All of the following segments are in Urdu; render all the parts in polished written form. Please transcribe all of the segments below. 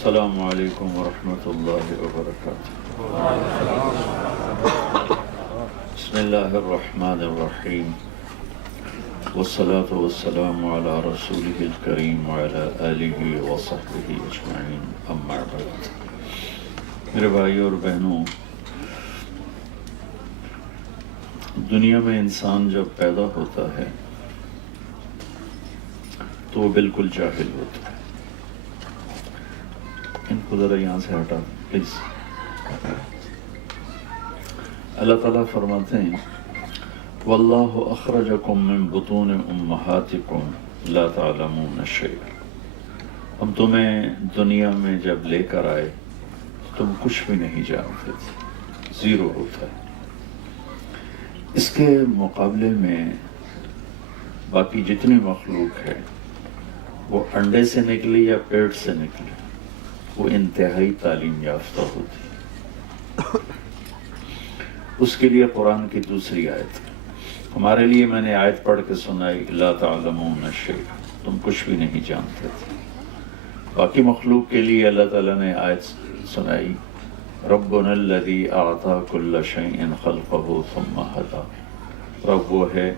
السلام علیکم ورحمۃ اللہ وبرکاتہ۔ بسم اللہ الرحمن الرحیم، والصلاة والسلام علی رسولہ الکریم وعلی آلہ وصحبہ اجمعین، اما بعد۔ میرے بھائیوں اور بہنوں، دنیا میں انسان جب پیدا ہوتا ہے تو وہ بالکل جاہل ہوتا ہے۔ ان کو ذرا یہاں سے ہٹا پلیز۔ اللہ تعالیٰ فرماتے ہیں واللہ اخرجکم من بطون امہاتکم لا تعلمون شیئا، ہم تمہیں دنیا میں جب لے کر آئے تم کچھ بھی نہیں جانتے تھے، زیرو ہوتا ہے۔ اس کے مقابلے میں باقی جتنی مخلوق ہے وہ انڈے سے نکلی یا پیٹ سے نکلی، وہ انتہائی تعلیم یافتہ ہوتی۔ اس کے لیے قرآن کی دوسری آیت، ہمارے لیے میں نے آیت پڑھ کے سنائی لا تعلمون شیئا، تم کچھ بھی نہیں جانتے تھے۔ باقی مخلوق کے لیے اللہ تعالیٰ نے آیت سنائی ربنا الذی اعطی کل شیء خلقہ ثم ہدی، رب وہ ہے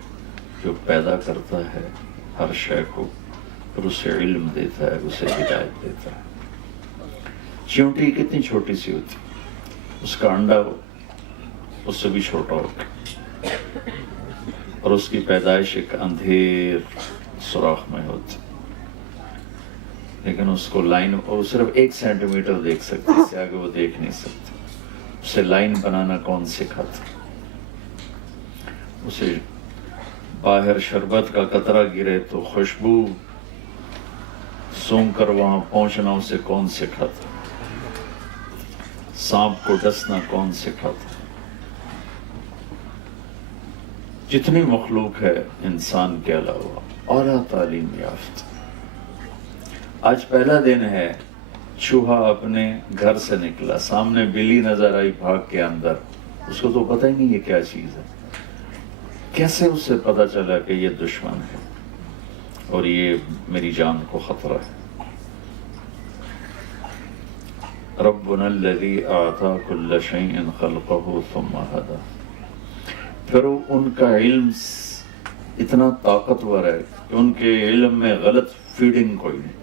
جو پیدا کرتا ہے ہر شے کو، پھر اسے علم دیتا ہے، اسے ہدایت دیتا ہے۔ چیونٹی کتنی چھوٹی سی ہوتی، اس کا انڈا اس سے بھی چھوٹا ہوتا، اور اس کی پیدائش ایک اندھیر سوراخ میں ہوتی، لیکن اس کو لائن، اور صرف 1 سینٹی میٹر دیکھ سکتی، اس سے آگے وہ دیکھ نہیں سکتی۔ اسے لائن بنانا کون سکھاتا؟ اسے باہر شربت کا قطرہ گرے تو خوشبو سونگ کر وہاں پہنچنا اسے کون سکھاتا؟ سانپ کو ڈسنا کون سکھاتا؟ جتنی مخلوق ہے انسان کے علاوہ اعلیٰ تعلیم یافتہ۔ آج پہلا دن ہے، چوہا اپنے گھر سے نکلا، سامنے بلی نظر آئی بھاگ کے اندر، اس کو تو پتہ ہی نہیں یہ کیا چیز ہے۔ کیسے اسے پتہ چلا کہ یہ دشمن ہے اور یہ میری جان کو خطرہ ہے؟ ربنا الذی اعطی کل شیء خلقہ ثم ہدی۔ پھر ان کا علم اتنا طاقتور ہے کہ ان کے علم میں غلط فیڈنگ کوئی نہیں،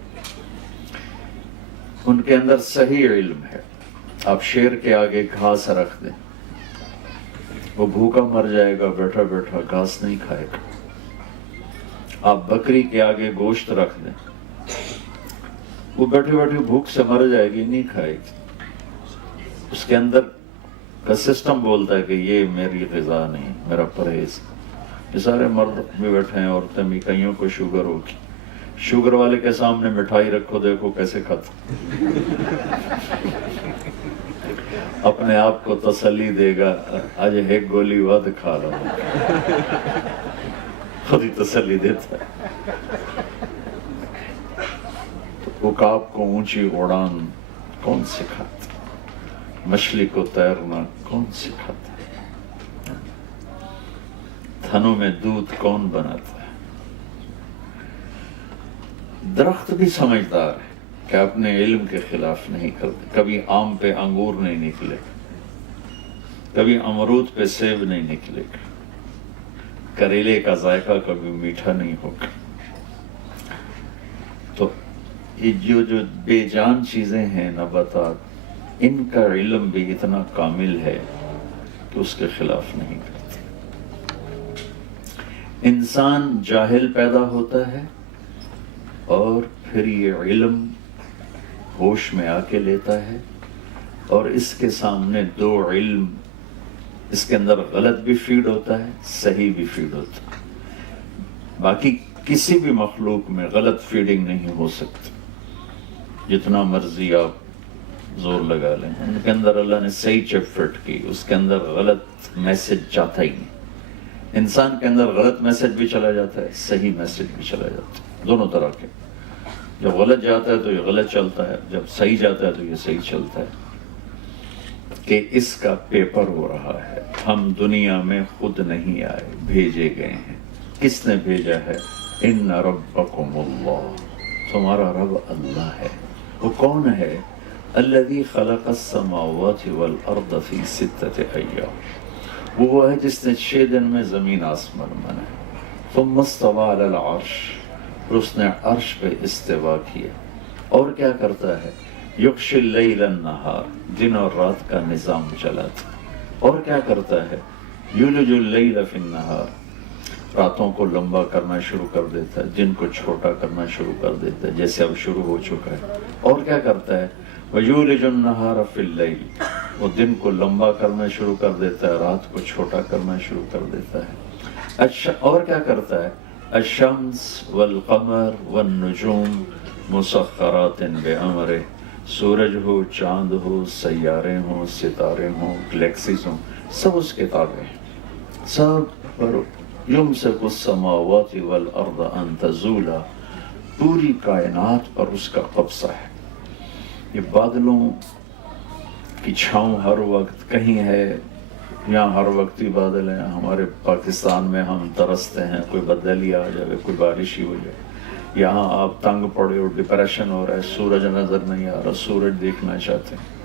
ان کے اندر صحیح علم ہے۔ آپ شیر کے آگے گھاس رکھ دیں، وہ بھوکا مر جائے گا، بیٹھا بیٹھا گھاس نہیں کھائے گا۔ آپ بکری کے آگے گوشت رکھ دیں، وہ بیٹھے بیٹھے بھوک سے مر جائے گی، نہیں کھائے گی۔ اس کے اندر کا سسٹم بولتا ہے کہ یہ میری غذا نہیں، میرا پرہیز۔ یہ سارے مرد بھی بیٹھے ہیں، عورتیں بھی، کئیوں کو شوگر ہوگی، شوگر والے کے سامنے مٹھائی رکھو، دیکھو کیسے کھاتا، اپنے آپ کو تسلی دے گا آج ایک گولی ود کھا رہا ہوں، خود ہی تسلی دیتا ہے۔ عقاب کو اونچی اڑان کون سکھاتا؟ مچھلی کو تیرنا کون سکھاتا؟ تھنوں میں دودھ کون بناتا ہے؟ درخت بھی سمجھدار ہے کہ اپنے علم کے خلاف نہیں کرتے۔ کبھی آم پہ انگور نہیں نکلے، کبھی امرود پہ سیب نہیں نکلے، کریلے کا ذائقہ کبھی میٹھا نہیں ہوگا۔ تو یہ جو بے جان چیزیں ہیں، نباتات، ان کا علم بھی اتنا کامل ہے کہ اس کے خلاف نہیں کرتے۔ انسان جاہل پیدا ہوتا ہے اور پھر یہ علم ہوش میں آ کے لیتا ہے، اور اس کے سامنے 2 علم، اس کے اندر غلط بھی فیڈ ہوتا ہے، صحیح بھی فیڈ ہوتا ہے۔ باقی کسی بھی مخلوق میں غلط فیڈنگ نہیں ہو سکتی، جتنا مرضی آپ زور لگا لیں، ان کے اندر اللہ نے صحیح چپ فٹ کی، اس کے اندر غلط میسج جاتا ہی نہیں۔ انسان کے اندر غلط میسج بھی چلا جاتا ہے، صحیح میسج بھی چلا جاتا ہے، دونوں طرح کے۔ جب غلط جاتا ہے تو یہ غلط چلتا ہے، جب صحیح جاتا ہے تو یہ صحیح چلتا ہے، کہ اس کا پیپر ہو رہا ہے۔ ہم دنیا میں خود نہیں آئے، بھیجے گئے ہیں۔ کس نے بھیجا ہے؟ ان ربکم اللہ، تمہارا رب اللہ ہے۔ وہ کون ہے؟ الذی خلق السماوات والارض فی 6 ایام، وہ ہے جس نے 6 دن میں زمین آسمان بنائے. ثم استوى علی العرش، اور اس نے عرش پہ استوا کیا. اور کیا کرتا ہے؟ یغشی اللیل النہار، دن اور رات کا نظام چلاتا. اور کیا کرتا ہے؟ یولج اللیل فی النہار، راتوں کو لمبا کرنا شروع کر دیتا ہے، دن کو چھوٹا کرنا شروع کر دیتا ہے، جیسے اب شروع ہو چکا ہے. اور کیا کرتا ہے؟ وَيُولِجُ النَّهَارَ فِي اللَّيْلِ، وہ دن کو لمبا کرنا شروع کر دیتا ہے، رات کو چھوٹا کرنا شروع کر دیتا ہے. اور کیا کرتا ہے؟ الشمس والقمر والنجوم مسخرات بأمرہ، سورج ہو، چاند ہو، سیارے ہوں، ستارے ہوں، گلیکسیز ہوں، سب اس کے تابع ہیں. سب پر یمسک السماوات والارض ان تزولا، پوری کائنات پر اس کا قبضہ ہے. یہ بادلوں کی چھاؤں ہر وقت کہیں ہے، یہاں ہر وقت ہی بادل ہیں. ہمارے پاکستان میں ہم ترستے ہیں کوئی بدلی آ جائے، کوئی بارش ہی ہو جائے. یہاں آپ تنگ پڑے اور ڈپریشن ہو رہا ہے، سورج نظر نہیں آ رہا، سورج دیکھنا چاہتے ہیں.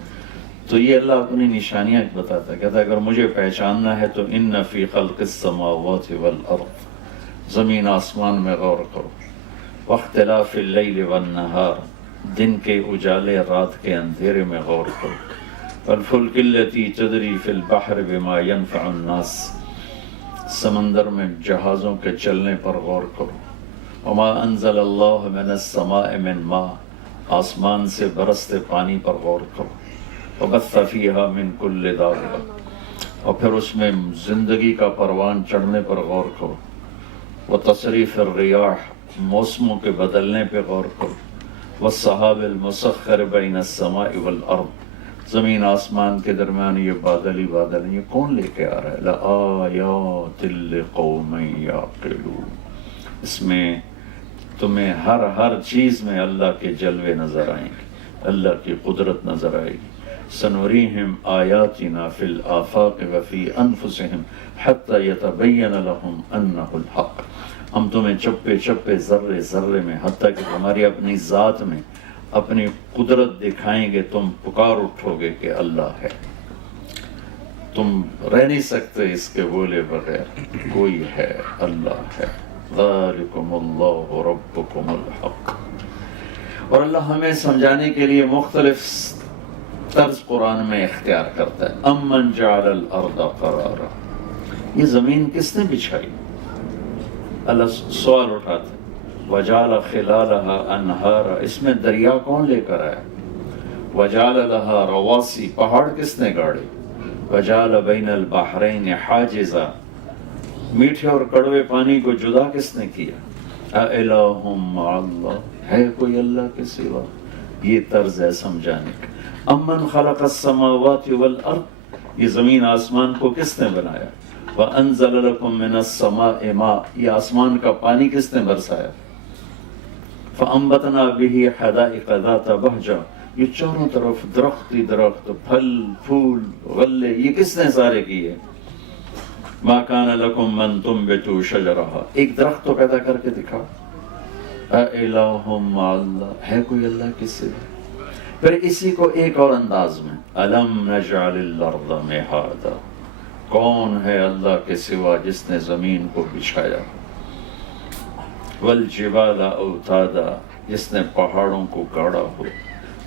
تو یہ اللہ اپنی نشانیاں بتاتا ہے، کہتا ہے اگر مجھے پہچاننا ہے تو ان فی خلق السماوات والارض، زمین آسمان میں غور کرو. واختلاف اللیل والنہار، دن کے اجالے رات کے اندھیرے میں غور کرو. والفلک التی تجری فی البحر بما ینفع الناس، سمندر میں جہازوں کے چلنے پر غور کرو. وما انزل اللہ من السماء من ماء، آسمان سے برستے پانی پر غور کرو. وبث فیہا من کل دابہ، اور پھر اس میں زندگی کا پروان چڑھنے پر غور کرو. وتصریف الریاح، موسموں کے بدلنے پہ غور کرو. والسحاب المسخر بین السماء والارض، زمین آسمان کے درمیان یہ بادل ہی بادل ہیں، یہ کون لے کے آ رہا ہے؟ لآیات لقوم یعقلون، اس میں تمہیں ہر چیز میں اللہ کے جلوے نظر آئیں گے، اللہ کی قدرت نظر آئے گی. سنوریہم آیاتنا فی الآفاق وفی انفسہم حتی یتبین لہم انہ الحق، ہم تمہیں چپے چپے ذرے ذرے میں، حتیٰ کہ تمہاری اپنی ذات میں اپنی قدرت دکھائیں گے. تم پکار اٹھو گے کہ اللہ ہے، تم رہ نہیں سکتے اس کے بولے بغیر، کوئی ہے، اللہ ہے. ذالکم اللہ ربکم الحق. اور اللہ ہمیں سمجھانے کے لیے مختلف طرز قرآن میں اختیار کرتا ہے. امن جعل الارض قرارا، یہ زمین کس نے بچھائی؟ اللہ سوال اٹھاتے ہیں. وجعل خلالها انہارا، اس میں دریا کون لے کر آیا؟ وجعل لها رواسی، پہاڑ کس نے گاڑے؟ وجعل بین البحرین حاجزا، میٹھے اور کڑوے پانی کو جدا کس نے کیا؟ اِلٰہٌ مع اللہ، ہے کوئی اللہ کے سوا؟ یہ طرز ہے سمجھانے کا. امن خلق السماوات والارض، یہ زمین آسمان کو کس نے بنایا؟ وَأَنزَلَ لَكُم مِّنَ السَّمَاءِ مَاءً، یہ آسمان کا پانی کس نے برسایا؟ فَأَنبَتْنَا بِهِ حَدَائِقَ ذَاتَ بَهْجَةٍ، یہ چاروں طرف درخت ہی درخت، پھل پھول غلے، یہ کس نے سارے کیے؟ مَا كَانَ لَكُم مَّن تُنبِتُوا شَجَرَهَا، ایک درخت تو پیدا کر کے دکھا. اِلٰہٌ مع اللہ، ہے کوئی اللہ کے سوا؟ پھر اسی کو ایک اور انداز میں، أَلَمْ نَجْعَلِ الْأَرْضَ مِهَادًا، کون ہے اللہ کے سوا جس نے زمین کو بچھایا؟ والجبال اوتادا، جس نے پہاڑوں کو گاڑا ہو.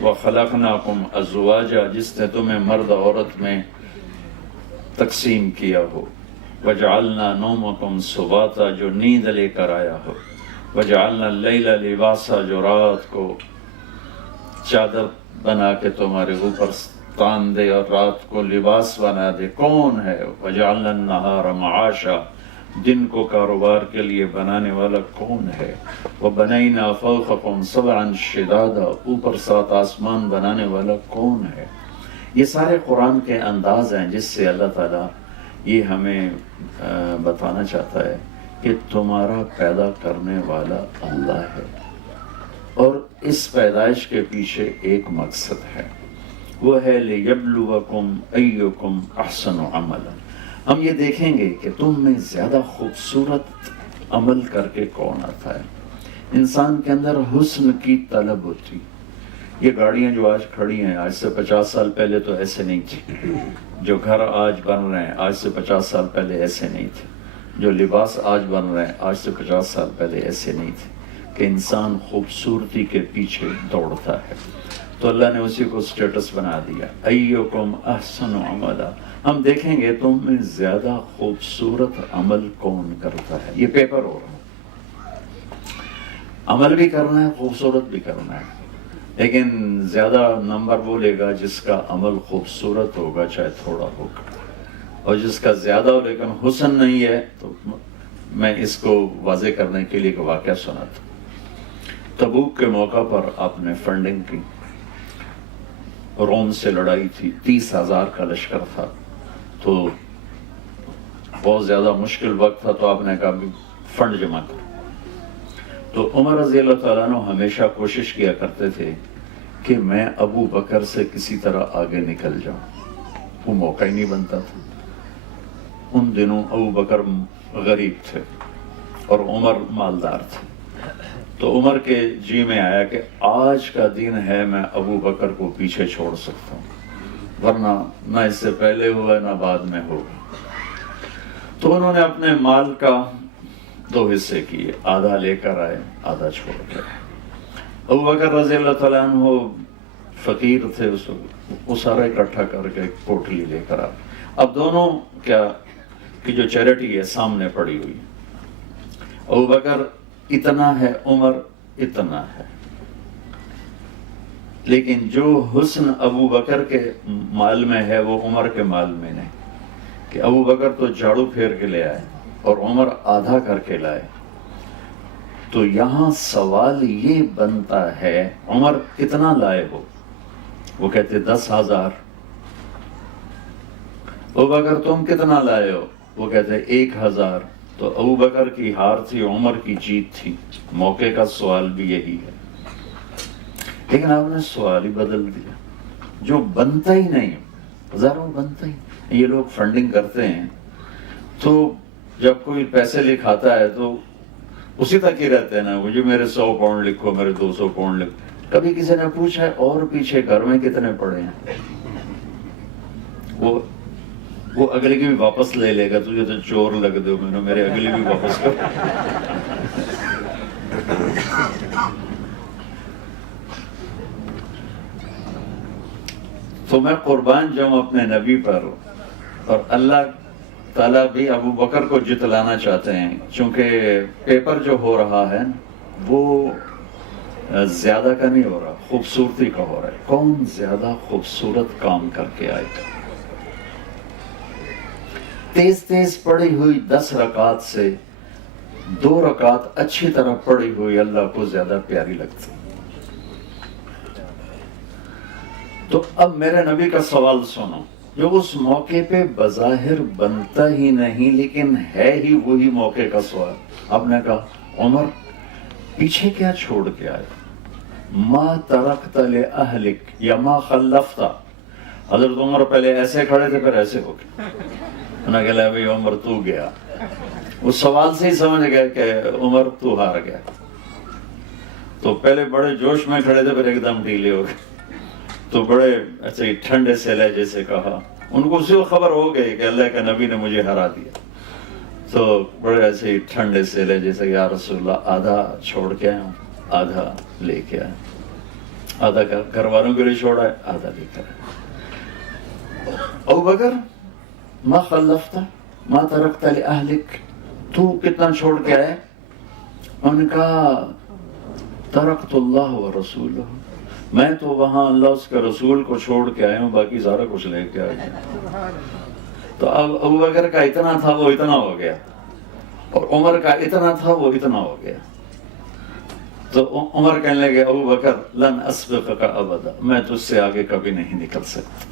وخلقناکم ازواجا، جس نے تمہیں مرد عورت میں تقسیم کیا ہو. وجعلنا نومکم سباتا، جو نیند لے کر آیا ہو. وجعلنا اللیل لباسا، جو رات کو چادر بنا کے تمہارے اوپر تان دے اور رات کو لباس بنا دے. کون ہے؟ وجعلنا النہار معاشا، دن کو کاروبار کے لیے بنانے والا کون ہے؟ وبنینا فوقکم سبعا شدادا، اوپر 7 آسمان بنانے والا کون ہے؟ یہ سارے قرآن کے انداز ہیں جس سے اللہ تعالیٰ یہ ہمیں بتانا چاہتا ہے کہ تمہارا پیدا کرنے والا اللہ ہے، اور اس پیدائش کے پیچھے ایک مقصد ہے، وہ ہے لِيَبْلُوَكُمْ أَيُّكُمْ أَحْسَنُ عَمَلًا. ہم یہ دیکھیں گے کہ تم میں زیادہ خوبصورت عمل کر کے کون آتا ہے. انسان کے اندر حسن کی طلب ہوتی، یہ گاڑیاں جو آج کھڑی ہیں آج سے 50 سال پہلے تو ایسے نہیں تھی، جو گھر آج بن رہے ہیں آج سے 50 سال پہلے ایسے نہیں تھے، جو لباس آج بن رہے ہیں آج سے 50 سال پہلے ایسے نہیں تھے، کہ انسان خوبصورتی کے پیچھے دوڑتا ہے، تو اللہ نے اسی کو سٹیٹس بنا دیا، ایکم احسن عملا، ہم دیکھیں گے تم میں زیادہ خوبصورت عمل کون کرتا ہے۔ یہ پیپر ہو رہا ہے، عمل بھی کرنا ہے خوبصورت بھی کرنا ہے، لیکن زیادہ نمبر وہ لے گا جس کا عمل خوبصورت ہوگا چاہے تھوڑا ہوگا، اور جس کا زیادہ ہو لیکن حسن نہیں ہے۔ تو میں اس کو واضح کرنے کے لیے ایک واقعہ سنا تھا، تبوک کے موقع پر آپ نے فنڈنگ کی، روم سے لڑائی تھی، 30,000 کا لشکر تھا، تو بہت زیادہ مشکل وقت تھا، تو آپ نے کہا فنڈ جمع کرو۔ تو عمر رضی اللہ تعالیٰ عنہ ہمیشہ کوشش کیا کرتے تھے کہ میں ابو بکر سے کسی طرح آگے نکل جاؤں، وہ موقع ہی نہیں بنتا تھا۔ ان دنوں ابو بکر غریب تھے اور عمر مالدار تھے، تو عمر کے جی میں آیا کہ آج کا دن ہے میں ابو بکر کو پیچھے چھوڑ سکتا ہوں، ورنہ نہ اس سے پہلے ہوا نہ بعد میں ہوگا۔ تو انہوں نے اپنے مال کا 2 حصے کیے، آدھا لے کر آئے آدھا چھوڑ کے۔ ابو بکر رضی اللہ تعالیٰ عنہ فقیر تھے، وہ سارا اکٹھا کر کے ایک پوٹلی لے کر آئے۔ اب دونوں کیا کہ جو چیریٹی ہے سامنے پڑی ہوئی، ابو بکر اتنا ہے، عمر اتنا ہے، لیکن جو حسن ابو بکر کے مال میں ہے وہ عمر کے مال میں نہیں، کہ ابو بکر تو جھاڑو پھیر کے لے آئے اور عمر آدھا کر کے لائے۔ تو یہاں سوال یہ بنتا ہے عمر کتنا لائے ہو؟ وہ کہتے 10,000۔ ابو بکر تم کتنا لائے ہو؟ وہ کہتے 1,000۔ تو ابو بکر کی ہار تھی، عمر کی جیت تھی۔ موقع کا سوال بھی یہی ہے، لیکن آپ نے سوال ہی بدل دیا، جو بنتا ہی نہیں، ہزاروں بنتا ہی نہیں۔ یہ لوگ فنڈنگ کرتے ہیں تو جب کوئی پیسے لکھاتا ہے تو اسی تک ہی رہتے ہیں نا، مجھے میرے 100 پاؤنڈ لکھو، میرے 200 پاؤنڈ لکھو۔ کبھی کسی نے پوچھا ہے اور پیچھے گھر میں کتنے پڑے ہیں؟ وہ اگلے کی بھی واپس لے لے گا، تجھے تو چور لگ دو، میں نے میرے اگلے بھی واپس کر۔ تو میں قربان جاؤں اپنے نبی پر، اور اللہ تعالیٰ بھی ابو بکر کو جتلانا چاہتے ہیں، چونکہ پیپر جو ہو رہا ہے وہ زیادہ کا نہیں ہو رہا، خوبصورتی کا ہو رہا ہے۔ کون زیادہ خوبصورت کام کر کے آئے گا؟ تیز تیز پڑھی ہوئی 10 رکعت سے 2 رکعت اچھی طرح پڑھی ہوئی اللہ کو زیادہ پیاری لگتی۔ تو اب میرے نبی کا سوال سنو، جو اس موقع پہ بظاہر بنتا ہی نہیں لیکن ہے ہی وہی موقع کا سوال۔ آپ نے کہا عمر پیچھے کیا چھوڑ کے آئے؟ ما ترکت لأہلک یا ما خلفت۔ حضرت عمر پہلے ایسے کھڑے تھے پھر ایسے ہو گئے، انہوں نے کہا بھئی عمر تو گیا۔ اس سوال سے ہی سمجھ گئے کہ عمر تو ہار گیا۔ تو پہلے بڑے جوش میں کھڑے تھے پھر ایک دم ڈھیلے ہو گئے، تو بڑے ایسے ہی ٹھنڈے سے لہجے سے کہا، ان کو اسی وقت خبر ہو گئی کہ اللہ کے نبی نے مجھے ہرا دیا، تو بڑے ایسے ہی ٹھنڈے سے لہجے سے یا رسول اللہ آدھا چھوڑ کے آیا ہوں، آدھا لے کے آیا، آدھا گھر والوں کے لیے چھوڑا ہے، آدھا لے کر آیا۔ ابو بکر ما خلفت ما ترکت لأہلک، تو کتنا چھوڑ کے آئے؟ انہوں نے کہا ترکت اللہ و رسولہ، میں تو وہاں اللہ اس کے رسول کو چھوڑ کے آیا ہوں، باقی سارا کچھ لے کے آیا۔ تو اب ابو بکر کا اتنا تھا وہ اتنا ہو گیا، اور عمر کا اتنا تھا وہ اتنا ہو گیا۔ تو عمر کہنے لگے ابو بکر لن اسبقک ابدا، میں تجھ سے آگے کبھی نہیں نکل سکتا۔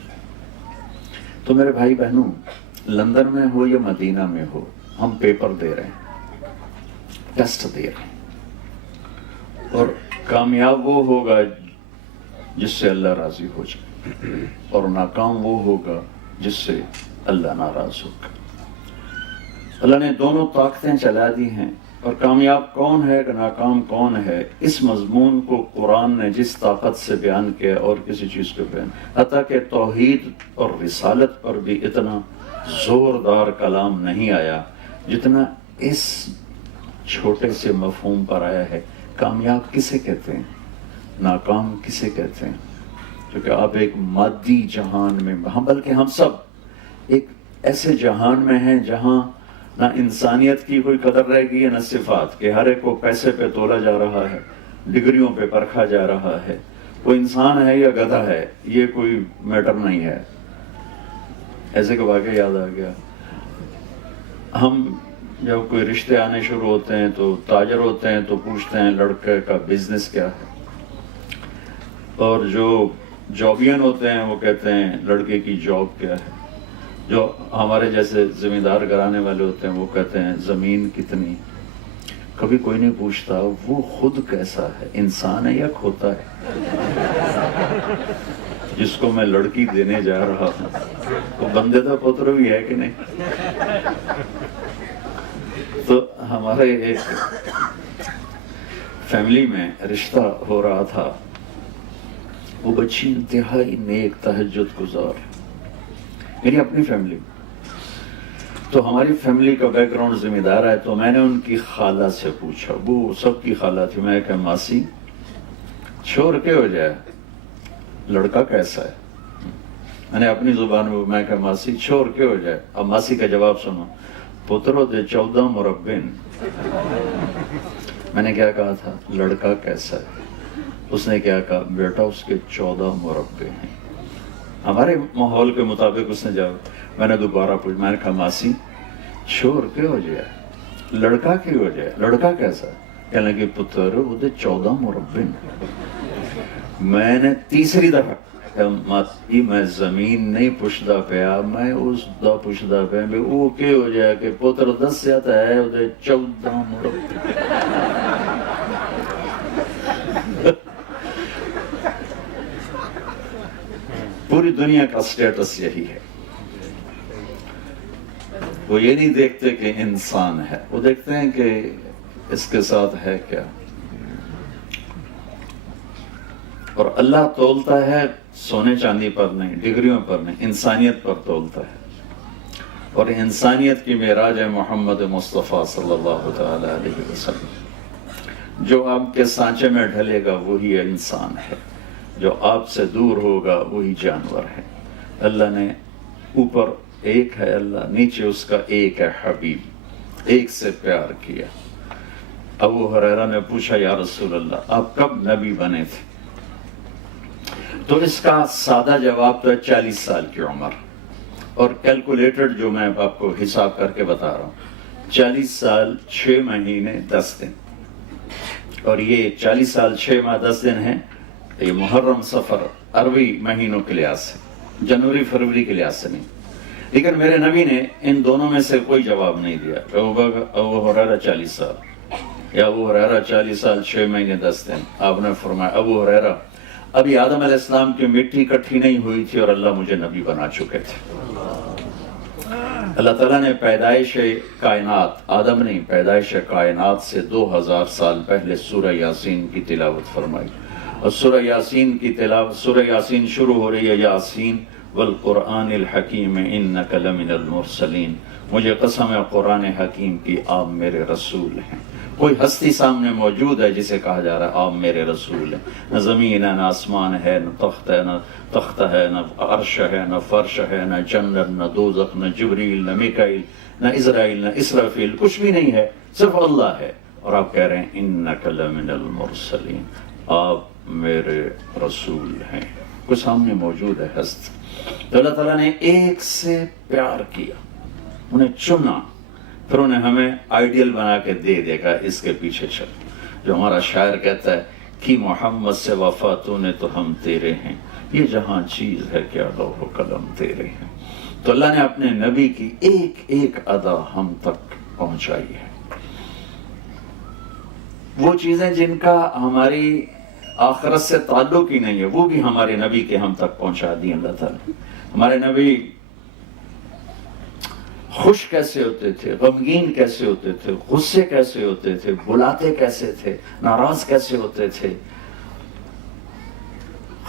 تو میرے بھائی بہنوں، لندن میں ہو یا مدینہ میں ہو، ہم پیپر دے رہے ہیں، ٹیسٹ دے رہے ہیں، اور کامیاب وہ ہوگا جس سے اللہ راضی ہو جائے، اور ناکام وہ ہوگا جس سے اللہ ناراض ہوگا۔ اللہ نے دونوں طاقتیں چلا دی ہیں، اور کامیاب کون ہے کہ ناکام کون ہے، اس مضمون کو قرآن نے جس طاقت سے بیان کیا اور کسی چیز کو بیان، حتیٰ کہ توحید اور رسالت پر بھی اتنا زوردار کلام نہیں آیا جتنا اس چھوٹے سے مفہوم پر آیا ہے۔ کامیاب کسے کہتے ہیں، ناکام کسے کہتے ہیں؟ کیونکہ آپ ایک مادی جہان میں، بلکہ ہم سب ایک ایسے جہان میں ہیں جہاں نہ انسانیت کی کوئی قدر رہ گئی ہے نہ صفات، کہ ہر ایک کو پیسے پہ تولا جا رہا ہے، ڈگریوں پہ پرکھا جا رہا ہے، وہ انسان ہے یا گدھا ہے یہ کوئی میٹر نہیں ہے۔ ایسے کہ واقعہ یاد آ گیا، ہم جب کوئی رشتے آنے شروع ہوتے ہیں تو تاجر ہوتے ہیں تو پوچھتے ہیں لڑکے کا بزنس کیا ہے، اور جو جابین ہوتے ہیں وہ کہتے ہیں لڑکے کی جاب کیا ہے، جو ہمارے جیسے زمیندار گھرانے والے ہوتے ہیں وہ کہتے ہیں زمین کتنی۔ کبھی کوئی نہیں پوچھتا وہ خود کیسا ہے، انسان ہے یا کھوتا ہے جس کو میں لڑکی دینے جا رہا ہوں، وہ بندے کا پتر بھی ہے کہ نہیں؟ تو ہمارے ایک فیملی میں رشتہ ہو رہا تھا، وہ بچی انتہائی نیک تہجد گزار، میری اپنی فیملی، تو ہماری فیملی کا بیک گراؤنڈ ذمہ دار ہے، تو میں نے ان کی خالہ سے پوچھا، وہ سب کی خالہ تھی، میں کہا ماسی چھوڑ کے ہو جائے لڑکا کیسا ہے، میں نے اپنی زبان میں کہا ماسی چھوڑ کے ہو جائے، اب ماسی کا جواب سنو، پترو دے 14 مربن۔ میں نے کیا کہا تھا، لڑکا کیسا ہے؟ اس نے کیا کہا، بیٹا اس کے 14 مربع ہیں۔ ہمارے ماحول کے مطابق اس نے جواب، میں نے دوبارہ پوچھا، میں نے کہا ماسی چھوڑ کے ہو جائے لڑکا کی ہو جائے، لڑکا کیسا؟ کہنے لگی پتر وہ دے 14 مربع ہیں۔ میں نے تیسری دفعہ ماسی میں زمین نہیں پوچھتا پیا، میں اس دا پوچھتا پیا بھی وہ کی ہو جائے کہ پتر دسیا تو ہے وہ دے 14 مربع۔ پوری دنیا کا سٹیٹس یہی ہے، وہ یہ نہیں دیکھتے کہ انسان ہے، وہ دیکھتے ہیں کہ اس کے ساتھ ہے کیا۔ اور اللہ تولتا ہے سونے چاندی پر نہیں، ڈگریوں پر نہیں، انسانیت پر تولتا ہے، اور انسانیت کی معراج ہے محمد مصطفیٰ صلی اللہ تعالی علیہ وسلم۔ جو آپ کے سانچے میں ڈھلے گا وہی انسان ہے، جو آپ سے دور ہوگا وہی جانور ہے۔ اللہ نے اوپر ایک ہے اللہ، نیچے اس کا ایک ہے حبیب، ایک سے پیار کیا۔ ابو ہریرہ نے پوچھا یا رسول اللہ آپ کب نبی بنے تھے؟ تو اس کا سادہ جواب تو 40 سال کی عمر، اور کیلکولیٹڈ جو میں آپ کو حساب کر کے بتا رہا ہوں، 40 سال 6 مہینے 10 دن، اور یہ 40 سال 6 ماہ 10 دن ہیں، یہ محرم صفر عربی مہینوں کے لحاظ سے، جنوری فروری کے لحاظ سے نہیں۔ لیکن میرے نبی نے ان دونوں میں سے کوئی جواب نہیں دیا۔ ابو ہریرہ 40 سال یا ابو ہریرہ 40 سال 6 مہینے 10 دن۔ آپ نے فرمایا ابو ہریرہ ابھی آدم علیہ السلام کی مٹی اکٹھی نہیں ہوئی تھی اور اللہ مجھے نبی بنا چکے تھے۔ اللہ تعالیٰ نے پیدائش کائنات، آدم نہیں، پیدائش کائنات سے 2000 سال پہلے سورہ یاسین کی تلاوت فرمائی، اور سورہ یاسین کی تلاوت، سورہ یاسین شروع ہو رہی ہے یاسین والقرآن الحکیم انک لمن المرسلین، مجھے قسم ہے قرآن حکیم کی آپ میرے رسول ہیں۔ کوئی ہستی سامنے موجود ہے جسے کہا جا رہا ہے آپ میرے رسول ہیں؟ نہ زمین ہے، نہ آسمان ہے، نہ تخت ہے، نہ تخت ہے، نہ عرش ہے، نہ فرش ہے، نہ جنت، نہ دوزخ، نہ جبریل، نہ میکائیل، نہ اسرائیل، نہ اسرافیل، کچھ بھی نہیں ہے، صرف اللہ ہے، اور آپ کہہ رہے ہیں انک لمن المرسلین، آپ میرے رسول ہیں۔ کوئی سامنے موجود ہے ہست، تو اللہ تعالیٰ نے ایک سے پیار کیا، انہیں چنا، پھر انہیں ہمیں آئیڈیل بنا کے دے دے گا اس کے پیچھے چل۔ جو ہمارا شاعر کہتا ہے کہ محمد سے وفا تو نے تو ہم تیرے ہیں، یہ جہاں چیز ہے کیا لوح و قلم تیرے ہیں۔ تو اللہ نے اپنے نبی کی ایک ایک ادا ہم تک پہنچائی ہے، وہ چیزیں جن کا ہماری آخرت سے تعلق ہی نہیں ہے، وہ بھی ہمارے نبی کے ہم تک پہنچا دی اللہ تعالیٰ۔ ہمارے نبی خوش کیسے ہوتے تھے، غمگین کیسے ہوتے تھے، غصے کیسے ہوتے تھے، بلاتے کیسے تھے، ناراض کیسے ہوتے تھے،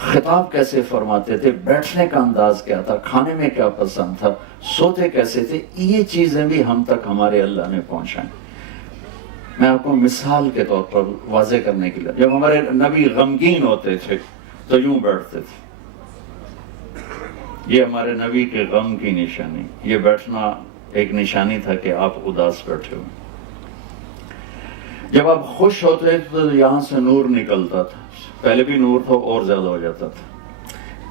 خطاب کیسے فرماتے تھے، بیٹھنے کا انداز کیا تھا، کھانے میں کیا پسند تھا، سوتے کیسے تھے، یہ چیزیں بھی ہم تک ہمارے اللہ نے پہنچائیں۔ میں آپ کو مثال کے طور پر واضح کرنے کے لیے، جب ہمارے نبی غمگین ہوتے تھے تو یوں بیٹھتے تھے، یہ ہمارے نبی کے غم کی نشانی، یہ بیٹھنا ایک نشانی تھا کہ آپ اداس بیٹھے ہوئے۔ جب آپ خوش ہوتے تھے تو یہاں سے نور نکلتا تھا، پہلے بھی نور تھا اور زیادہ ہو جاتا تھا۔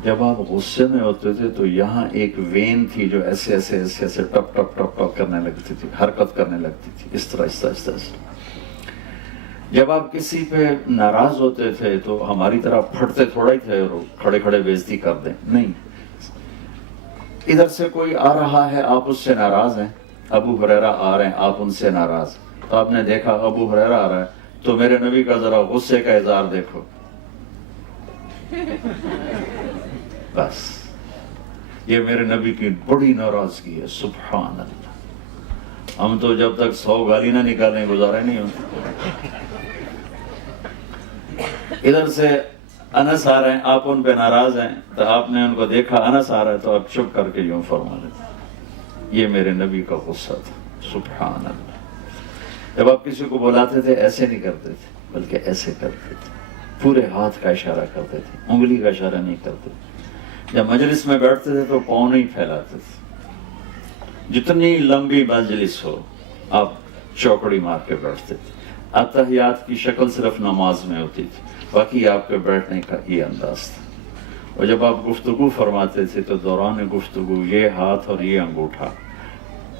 جب آپ غصے میں ہوتے تھے تو یہاں ایک وین تھی جو ایسے ایسے ایسے ایسے ٹپ ٹپ ٹپ ٹپ کرنے لگتی تھی، حرکت کرنے لگتی تھی، اس طرح اس طرح اس طرح سے۔ جب آپ کسی پہ ناراض ہوتے تھے تو ہماری طرح پھٹتے تھوڑا ہی تھے اور کھڑے کھڑے بےعزتی کر دیں، نہیں، ادھر سے کوئی آ رہا ہے آپ اس سے ناراض ہیں، ابو ہریرہ آ رہے ہیں آپ ان سے ناراض، تو آپ نے دیکھا ابو ہریرہ آ رہا ہے تو میرے نبی کا ذرا غصے کا اظہار دیکھو، بس یہ میرے نبی کی بڑی ناراضگی ہے، سبحان اللہ۔ ہم تو جب تک 100 گالی نہ نکالیں گزارا نہیں ہوتا۔ ادھر سے انس آ رہے ہیں آپ ان پہ ناراض ہیں تو آپ نے ان کو دیکھا انس آ رہا ہے تو آپ چپ کر کے یوں فرما لیتے، یہ میرے نبی کا غصہ تھا، سبحان اللہ۔ جب آپ کسی کو بلاتے تھے ایسے نہیں کرتے تھے بلکہ ایسے کرتے تھے، پورے ہاتھ کا اشارہ کرتے تھے، انگلی کا اشارہ نہیں کرتے تھے۔ جب مجلس میں بیٹھتے تھے تو پاؤں نہیں پھیلاتے تھے، جتنی لمبی مجلس ہو آپ چوکڑی مار کے بیٹھتے تھے۔ اتحیات کی شکل صرف نماز میں ہوتی تھی، باقی آپ کے بیٹھنے کا یہ انداز تھا۔ اور جب آپ گفتگو فرماتے تھے تو دوران گفتگو یہ ہاتھ اور یہ انگوٹھا،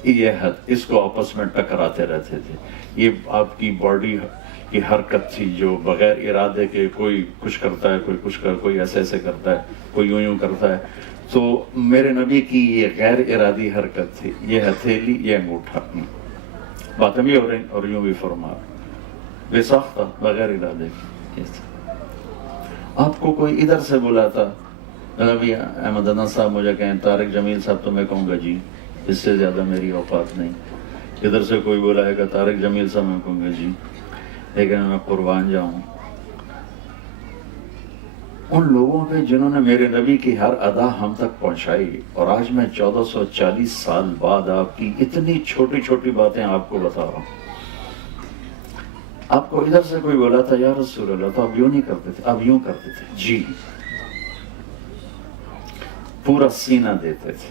یہ حد، اس کو آپس میں ٹکراتے رہتے تھے۔ یہ آپ کی باڈی کی حرکت تھی جو بغیر ارادے کے کوئی کچھ کرتا ہے، کوئی کچھ کوئی ایسے ایسے کرتا ہے، کوئی یوں یوں کرتا ہے، تو میرے نبی کی یہ غیر ارادی حرکت تھی، یہ ہتھیلی یہ انگوٹھا، باتیں بھی ہو رہی اور یوں بھی فرما رہے، بے ساختہ بغیر ارادے کے۔ آپ کو کوئی ادھر سے بلاتا، نبی احمد انس صاحب مجھے کہیں طارق جمیل صاحب، تو میں کہوں گا جی، اس سے زیادہ میری اوقات نہیں۔ ادھر سے کوئی بلائے گا طارق جمیل صاحب، میں کہوں گا جی، لیکن میں قربان جاؤں ان لوگوں پہ جنہوں نے میرے نبی کی ہر ادا ہم تک پہنچائی، اور آج میں 1440 سال بعد آپ کی اتنی چھوٹی چھوٹی باتیں آپ کو بتا رہا ہوں۔ آپ کو ادھر سے کوئی بولا تھا یا رسول اللہ تو آپ یوں نہیں کرتے تھے، آپ یوں کرتے تھے، جی، پورا سینہ دیتے تھے۔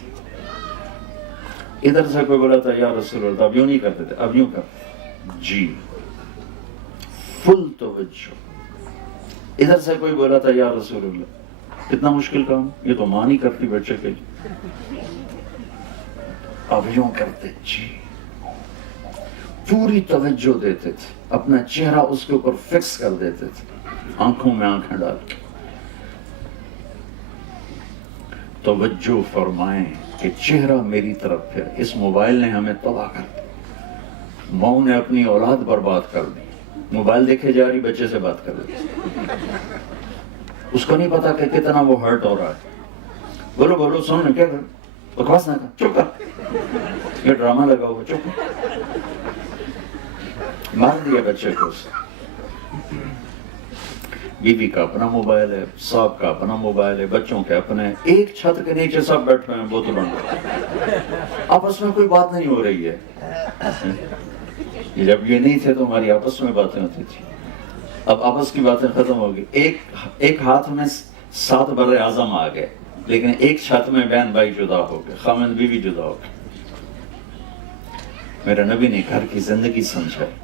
ادھر سے کوئی بولا تھا یا رسول اللہ تو آپ یوں نہیں کرتے تھے، آپ یوں کرتے تھے، جی، فل توجہ۔ ادھر سے کوئی بولا تھا یا رسول اللہ، کتنا مشکل کام، یہ تو ماں نہیں کرتی بچے کے لیے، اب یوں کرتے، جی، پوری توجہ دیتے تھے، اپنا چہرہ اس کے اوپر فکس کر دیتے تھے، آنکھوں میں آنکھیں ڈال کے۔ توجہ فرمائیں کہ چہرہ میری طرف پھر، اس موبائل نے ہمیں تباہ کر دیا، ماؤں نے اپنی اولاد برباد کر دی، موبائل دیکھے جا رہی بچے سے بات کر رہی، اس کو نہیں پتا کہ کتنا وہ ہرٹ ہو رہا ہے۔ بولو بولو، سن کیا کر، بکواس نہ کر، چپ کر، یہ ڈرامہ لگا ہوا، چپ کر، مار دیا بچے کو۔ بیوی کا اپنا موبائل ہے، صاحب کا اپنا موبائل ہے، بچوں کے اپنے، ایک چھت کے نیچے سب بیٹھے ہیں بوتل بند، آپس میں کوئی بات نہیں ہو رہی ہے۔ جب یہ نہیں تھے تو ہماری آپس میں باتیں ہوتی تھی، اب آپس کی باتیں ختم ہو گئی، ایک ہاتھ میں 7 بر اعظم آ گئے، لیکن ایک چھت میں بہن بھائی جدا ہو گئے، خامند بیوی جدا ہو گئے۔ میرے نبی نے گھر کی زندگی سمجھائی،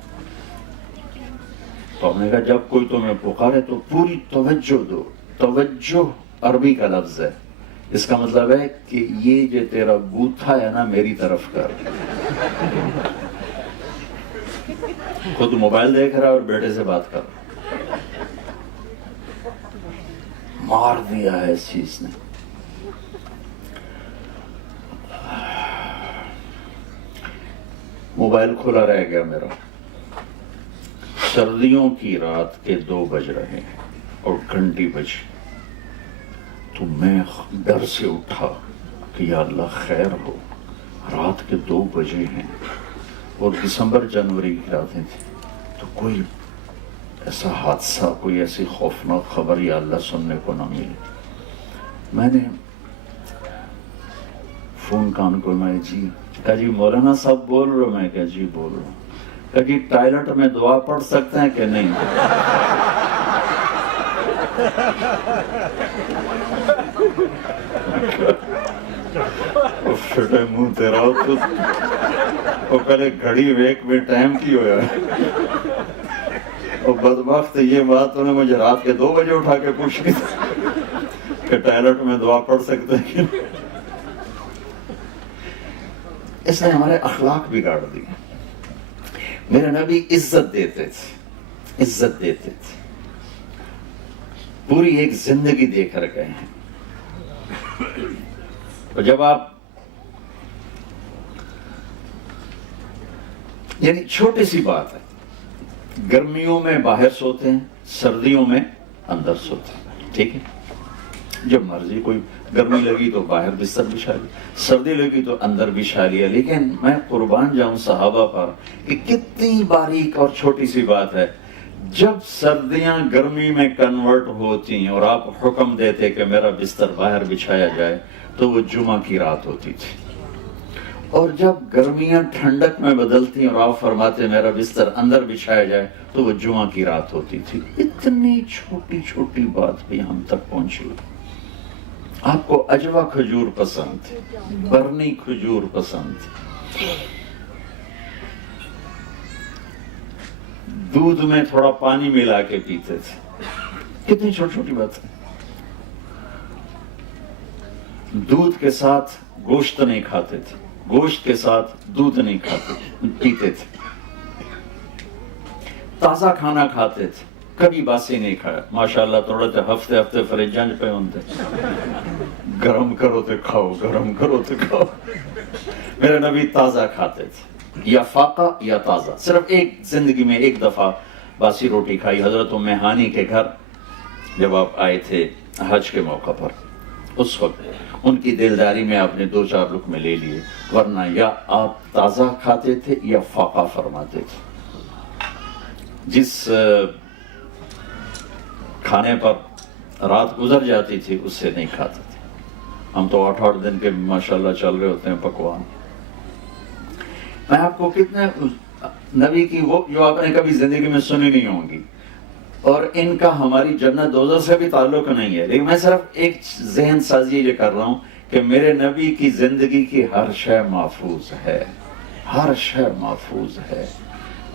تو ہم نے کہا جب کوئی تمہیں پکارے تو پوری توجہ دو۔ توجہ عربی کا لفظ ہے، اس کا مطلب ہے کہ یہ جو تیرا بوتھا ہے نا میری طرف کر۔ خود موبائل دیکھ رہا ہے اور بیٹے سے بات کر رہا، مار دیا ہے اس چیز نے۔ موبائل کھلا رہ گیا میرا، سردیوں کی رات کے 2 بج رہے ہیں اور گھنٹی بجی، تو میں ڈر سے اٹھا کہ یا اللہ خیر ہو، رات کے 2 بجے ہیں اور دسمبر جنوری کی راتیں تھیں، تو کوئی ایسا حادثہ، کوئی ایسی خوفناک خبر یا اللہ سننے کو نہ ملی۔ میں نے فون کان کو میں جی کہا جی مولانا صاحب بول رہے ہو؟ میں کہا جی بول رہا ہوں۔ کہا جی ٹائلٹ میں دعا پڑھ سکتے ہیں کہ نہیں؟ فٹے منہ تیرا وہ پہلے گھڑی ویک میں ٹائم کی ہویا ہے، اور بدبخت یہ بات انہیں مجھے رات کے 2 بجے اٹھا کے پوچھی کہ ٹائلٹ میں دعا پڑھ سکتے ہیں کہ نہیں۔ اس نے ہمارے اخلاق بگاڑ دی۔ میرے نبی عزت دیتے تھے، عزت دیتے تھے، پوری ایک زندگی دے کر گئے ہیں۔ اور جب آپ یعنی چھوٹی سی بات ہے، گرمیوں میں باہر سوتے ہیں، سردیوں میں اندر سوتے ہیں، ٹھیک ہے؟ جب مرضی، کوئی گرمی لگی تو باہر بستر بچھا لیا، سردی لگی تو اندر بچھا لیا۔ لیکن میں قربان جاؤں صحابہ پر کہ کتنی باریک اور چھوٹی سی بات ہے، جب سردیاں گرمی میں کنورٹ ہوتی ہیں اور آپ حکم دیتے کہ میرا بستر باہر بچھایا جائے تو وہ جمعہ کی رات ہوتی تھی، اور جب گرمیاں ٹھنڈک میں بدلتی اور آپ فرماتے میرا بستر اندر بچھایا جائے تو وہ جمعہ کی رات ہوتی تھی۔ اتنی چھوٹی چھوٹی بات بھی ہم تک پہنچی۔ آپ کو اجوا کھجور پسند تھی، برنی کھجور پسند تھی، دودھ میں تھوڑا پانی ملا کے پیتے تھے، کتنی چھوٹی چھوٹی بات ہے۔ دودھ کے ساتھ گوشت نہیں کھاتے تھے، گوشت کے ساتھ دودھ نہیں کھاتے پیتے تھے، تازہ کھانا کھاتے تھے، کبھی باسی نہیں کھایا۔ ماشاءاللہ تھوڑے تھے ہفتے ہفتے فریج جنج پہ ہوتے، گرم کرو تو کھاؤ، گرم کرو تو کھاؤ۔ میرے نبی تازہ کھاتے تھے، یا فاقہ یا تازہ۔ صرف ایک زندگی میں ایک دفعہ باسی روٹی کھائی، حضرت ام ہانی کے گھر جب آپ آئے تھے حج کے موقع پر، اس وقت ان کی دلداری میں آپ نے 2-4 لقمے لے لیے، ورنہ یا آپ تازہ کھاتے تھے یا فاقہ فرماتے تھے۔ جس کھانے پر رات گزر جاتی تھی اس سے نہیں کھاتے تھے۔ ہم تو 8 دن کے ماشاءاللہ چل رہے ہوتے ہیں پکوان۔ میں آپ کو کتنے نبی کی وہ جو آپ نے کبھی زندگی میں سنی نہیں ہوں گی، اور ان کا ہماری جنت دوزخ سے بھی تعلق نہیں ہے، لیکن میں صرف ایک ذہن سازی یہ کر رہا ہوں کہ میرے نبی کی زندگی کی ہر شے محفوظ ہے، ہر شے محفوظ ہے۔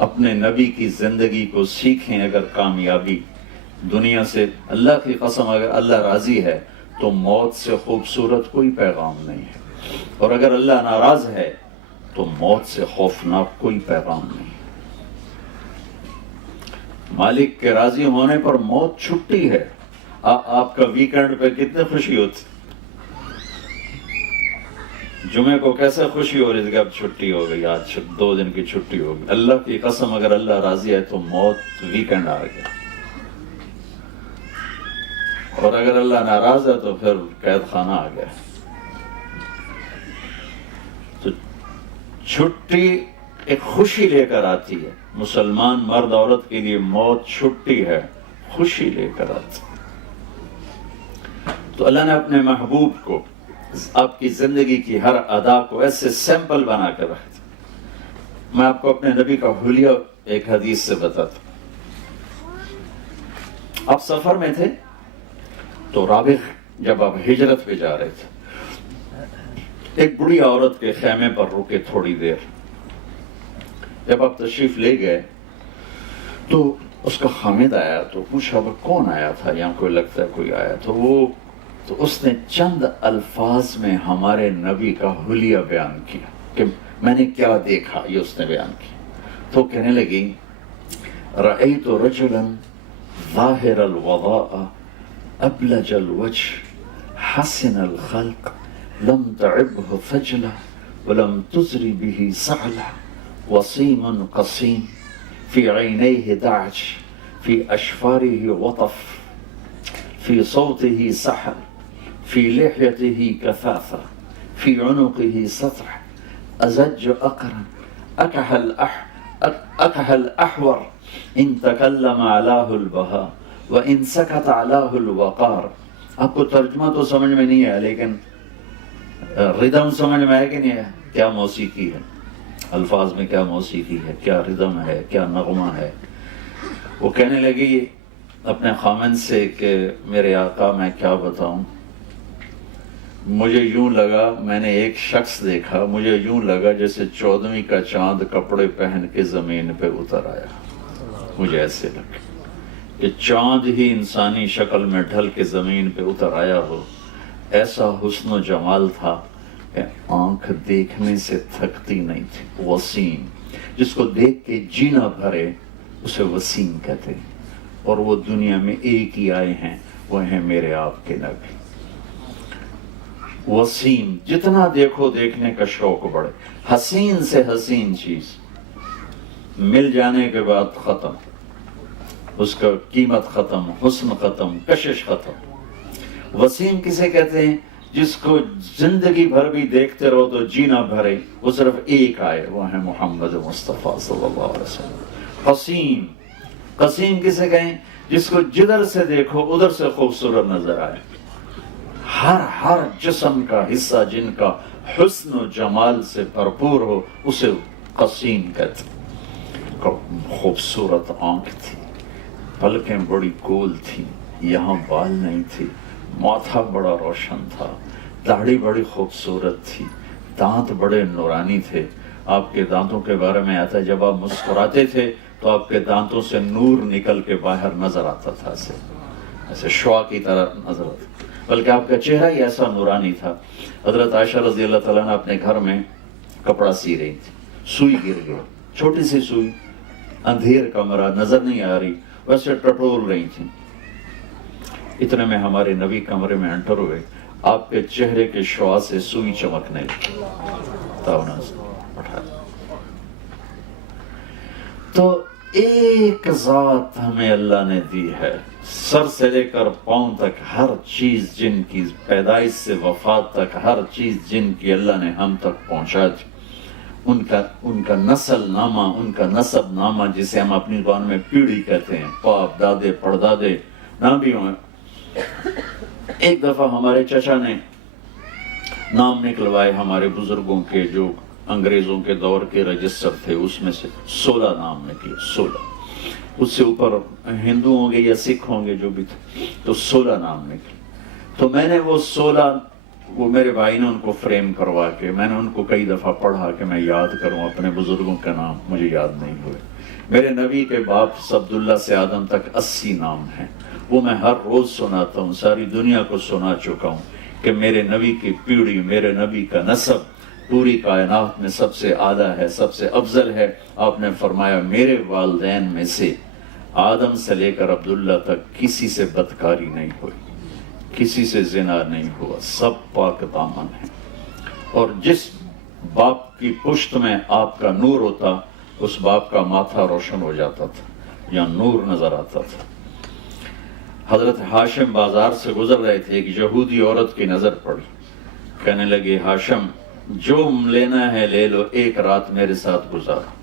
اپنے نبی کی زندگی کو سیکھیں۔ اگر کامیابی دنیا سے، اللہ کی قسم اگر اللہ راضی ہے تو موت سے خوبصورت کوئی پیغام نہیں ہے، اور اگر اللہ ناراض ہے تو موت سے خوفناک کوئی پیغام نہیں۔ مالک کے راضی ہونے پر موت چھٹی ہے۔ آپ کا ویکنڈ پہ کتنے خوشی ہوتی، جمعے کو کیسے خوشی ہو رہی تھی کہ اب چھٹی ہو گئی، آج 2 دن کی چھٹی ہو گئی۔ اللہ کی قسم اگر اللہ راضی ہے تو موت ویکنڈ آ گیا، اور اگر اللہ ناراض ہے تو پھر قید خانہ آ گیا۔ تو چھٹی ایک خوشی لے کر آتی ہے۔ مسلمان مرد عورت کے لیے موت چھٹی ہے، خوشی لے کر آتی ہے۔ تو اللہ نے اپنے محبوب کو، آپ کی زندگی کی ہر ادا کو ایسے سیمپل بنا کر رکھا تھا۔ میں آپ کو اپنے نبی کا حلیہ ایک حدیث سے بتاتا ہوں۔ آپ سفر میں تھے تو رابغ، جب آپ ہجرت پہ جا رہے تھے، ایک بڑی عورت کے خیمے پر رکے تھوڑی دیر۔ جب آپ تشریف لے گئے تو اس کا خامد آیا تو پوچھا وہ کون آیا تھا، یہاں کوئی لگتا ہے کوئی آیا تو اس نے چند الفاظ میں ہمارے نبی کا حلیہ بیان کیا کہ میں نے کیا دیکھا، یہ اس نے بیان کیا۔ تو کہنے لگی رأیت رجلا ظاہر الوضاء ابلج الوجه حسن الخلق لم تعبه فجلة ولم تزر به سعلة وصيم قصيم في عينيه دعج في أشفاره وطف في صوته سحر في لحيته كثافة في عنقه سطع أزج أقرن أكح الأحور إن تكلم علاه البهاء وإن سكت علاه الوقار. آپ کو ترجمہ تو سمجھ میں نہیں ہے، لیکن ردم سمجھ میں ہے کہ نہیں ہے؟ کیا موسیقی ہے، الفاظ میں کیا موسیقی ہے، کیا ردم ہے، کیا نغمہ ہے. وہ کہنے لگی اپنے خامن سے کہ میرے آقا میں کیا بتاؤں، مجھے یوں لگا، میں نے ایک شخص دیکھا، مجھے یوں لگا جیسے 14ویں کا چاند کپڑے پہن کے زمین پہ اتر آیا. مجھے ایسے لگا کہ چاند ہی انسانی شکل میں ڈھل کے زمین پہ اتر آیا ہو. ایسا حسن و جمال تھا کہ آنکھ دیکھنے سے تھکتی نہیں تھی. وسیم، جس کو دیکھ کے جینا بھرے اسے وسیم کہتے ہیں. اور وہ دنیا میں ایک ہی آئے ہیں، وہ ہیں میرے آپ کے نبی. وسیم، جتنا دیکھو دیکھنے کا شوق بڑھے. حسین سے حسین چیز مل جانے کے بعد ختم، اس کا قیمت ختم، حسن ختم، کشش ختم. وسیم کسے کہتے ہیں؟ جس کو زندگی بھر بھی دیکھتے رہو تو جینا بھرے، وہ صرف ایک آئے، وہ ہے محمد مصطفیٰ صلی اللہ علیہ وسلم. قسیم، قسیم کسے کہیں؟ جس کو جدھر سے دیکھو ادھر سے خوبصورت نظر آئے. ہر جسم کا حصہ جن کا حسن و جمال سے بھرپور ہو اسے قسیم کہتے. خوبصورت آنکھ تھی، پلکیں بڑی گول تھی، یہاں بال نہیں تھی، ماتھا بڑا روشن تھا، داڑھی بڑی خوبصورت تھی، دانت بڑے نورانی تھے. آپ کے دانتوں کے بارے میں آتا ہے جب آپ مسکراتے تھے تو آپ کے دانتوں سے نور نکل کے باہر نظر آتا تھا، ایسے شعاع کی طرح نظر آتا. بلکہ آپ کا چہرہ ہی ایسا نورانی تھا. حضرت عائشہ رضی اللہ تعالیٰ نے اپنے گھر میں کپڑا سی رہی تھی، سوئی گر گئی، چھوٹی سی سوئی، اندھیر کمرہ، نظر نہیں آ رہی، ویسے ٹٹول رہی تھی. اتنے میں ہمارے نبی کمرے میں انٹر ہوئے. آپ کے چہرے کے شعاع سے سوئی چمکنے لگی. تو ایک ذات ہمیں اللہ نے دی ہے، سر سے لے کر پاؤں تک ہر چیز جن کی پیدائش سے وفات تک ہر چیز جن کی اللہ نے ہم تک پہنچا دی. ان کا نسل نامہ، ان کا نسب نامہ جسے ہم اپنی زبان میں پیڑھی کہتے ہیں، باپ دادے پردادے نہ بھی ہوں. ایک دفعہ ہمارے چچا نے نام نکلوائے ہمارے بزرگوں کے جو انگریزوں کے دور کے رجسٹر تھے، اس میں سے 16 نام نکلے. 16 اس سے اوپر ہندو ہوں گے یا سکھ ہوں گے جو بھی تھے، تو 16 نام نکلے. تو میں نے وہ 16 وہ میرے بھائی نے ان کو فریم کروا کے میں نے ان کو کئی دفعہ پڑھا کہ میں یاد کروں اپنے بزرگوں کا نام، مجھے یاد نہیں ہوئے. میرے نبی کے باپ عبداللہ سے آدم تک 80 نام ہیں، وہ میں ہر روز سناتا ہوں، ساری دنیا کو سنا چکا ہوں کہ میرے نبی کی پیڑھی، میرے نبی کا نسب پوری کائنات میں سب سے اعلیٰ ہے، سب سے افضل ہے. آپ نے فرمایا میرے والدین میں سے آدم سے لے کر عبداللہ تک کسی سے بدکاری نہیں ہوئی، کسی سے زنا نہیں ہوا، سب پاک دامن ہیں. اور جس باپ کی پشت میں آپ کا نور ہوتا اس باپ کا ماتھا روشن ہو جاتا تھا یا نور نظر آتا تھا. حضرت ہاشم بازار سے گزر رہے تھے، ایک یہودی عورت کی نظر پڑی. کہنے لگے ہاشم جو لینا ہے لے لو، ایک رات میرے ساتھ گزارو.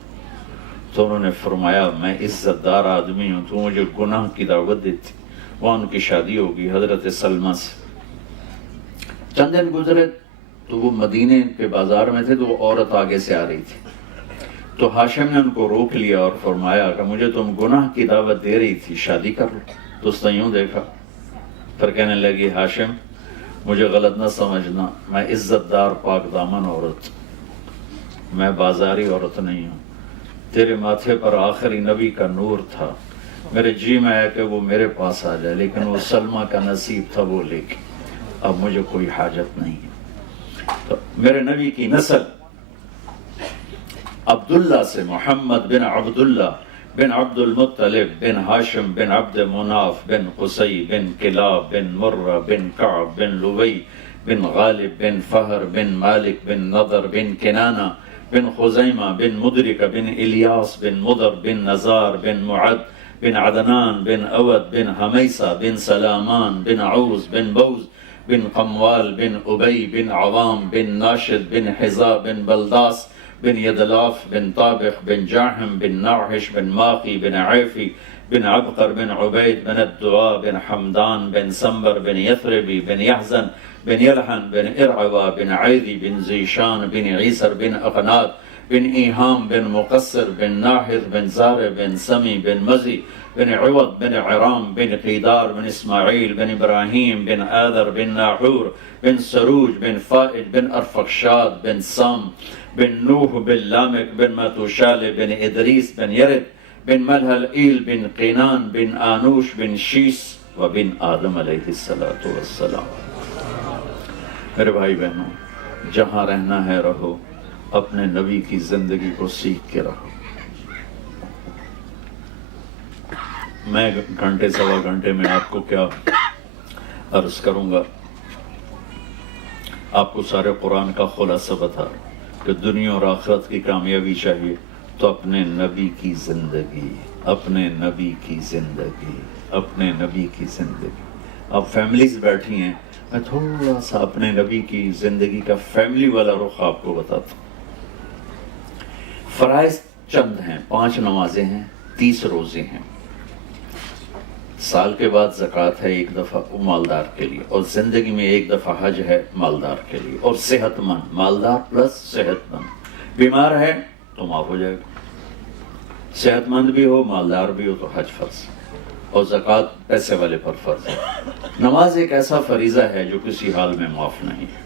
تو انہوں نے فرمایا میں عزت دار آدمی ہوں، تو مجھے گناہ کی دعوت دیتی. وہاں ان کی شادی ہوگی حضرت سلمہ سے. چند دن گزرے تو وہ مدینے کے بازار میں تھے، تو وہ عورت آگے سے آ رہی تھی. تو ہاشم نے ان کو روک لیا اور فرمایا کہ مجھے تم گناہ کی دعوت دے رہی تھی، شادی کر لو. تو اس نے یوں دیکھا، پھر کہنے لگی ہاشم مجھے غلط نہ سمجھنا، میں عزت دار پاک دامن عورت، میں بازاری عورت نہیں ہوں. تیرے ماتھے پر آخری نبی کا نور تھا، میرے جی میں ہے کہ وہ میرے پاس آ جائے، لیکن وہ سلمہ کا نصیب تھا وہ لے کے، اب مجھے کوئی حاجت نہیں ہے. تو میرے نبی کی نسل عبداللہ سے، محمد بن عبداللہ بن عبد المطلب بن ہاشم بن عبد مناف بن قصی بن کلاب بن مرہ بن کعب بن لوی بن غالب بن فہر بن مالک بن نضر بن کنانہ بن خزیمہ بن مدرک بن الیاس بن مضر بن نزار بن معد بن عدنان بن اود بن حمیسہ بن سلامان بن عوز بن بوز بن قموال بن ابی بن عوام بن ناشد بن حذا بن بلداس بن يدلاف بن طابخ بن جاحم بن ناحش بن ماقي بن عيفي بن عبقر بن عبيد بن الدعاء بن حمدان بن سنبر بن يثربي بن يحزن بن يلحن بن إرعوى بن عيدي بن زيشان بن عيسر بن أقناد بن إيهام بن مقصر بن ناحر بن زار بن سمي بن مزي بن عوض بن عرام بن قيدار بن إسماعيل بن إبراهيم بن آذر بن ناحور بن سروج بن فائد بن أرفخشاد بن سام بن نوح بن لامك بن ماتوشال بن إدريس بن يرد بن ملهلئيل بن قينان بن آنوش بن شيس وبن آدم علیہ الصلوۃ والسلام۔ میرے بھائی بہنوں، جہاں رہنا ہے رہو، اپنے نبی کی زندگی کو سیکھ کے رہو۔ میں گھنٹے سوا گھنٹے میں آپ کو کیا عرض کروں گا، آپ کو سارے قرآن کا خلاصہ بتا رہا ہوں کہ دنیا اور آخرت کی کامیابی چاہیے تو اپنے نبی کی زندگی، اپنے نبی کی زندگی، اپنے نبی کی زندگی۔ اب فیملیز بیٹھی ہیں، میں تھوڑا سا اپنے نبی کی زندگی کا فیملی والا رخ آپ کو بتاتا ہوں۔ فرائض چند ہیں، 5 نمازیں ہیں، 30 روزے ہیں، سال کے بعد زکوٰۃ ہے 1 دفعہ وہ مالدار کے لیے، اور زندگی میں 1 دفعہ حج ہے مالدار کے لیے، اور صحت مند، مالدار پلس صحت مند۔ بیمار ہے تو معاف ہو جائے گا، صحت مند بھی ہو مالدار بھی ہو تو حج فرض، اور زکوٰۃ پیسے والے پر فرض ہے۔ نماز ایک ایسا فریضہ ہے جو کسی حال میں معاف نہیں ہے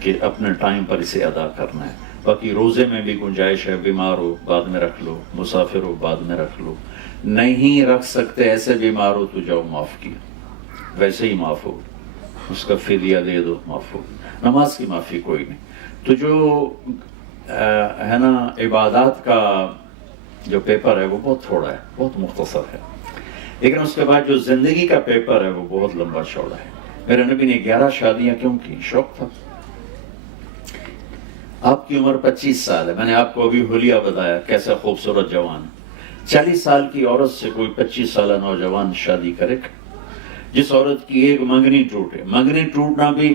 کہ اپنے ٹائم پر اسے ادا کرنا ہے۔ باقی روزے میں بھی گنجائش ہے، بیمار ہو بعد میں رکھ لو، مسافر ہو بعد میں رکھ لو، نہیں رکھ سکتے ایسے بیمار ہو تو جاؤ معاف کیا، ویسے ہی معاف ہو، اس کا فدیہ دے دو معاف ہو، نماز کی معافی کوئی نہیں۔ تو جو ہے نا عبادات کا جو پیپر ہے وہ بہت تھوڑا ہے، بہت مختصر ہے، لیکن اس کے بعد جو زندگی کا پیپر ہے وہ بہت لمبا چوڑا ہے۔ میرے نبی نے 11 شادیاں کیوں کی؟ شوق تھا۔ آپ کی عمر 25 سال ہے، میں نے آپ کو ابھی حلیہ بتایا کیسا خوبصورت جوان۔ 40 سال کی عورت سے کوئی 25 سالہ نوجوان شادی کرے گا؟ جس عورت کی ایک منگنی ٹوٹے، منگنی ٹوٹنا بھی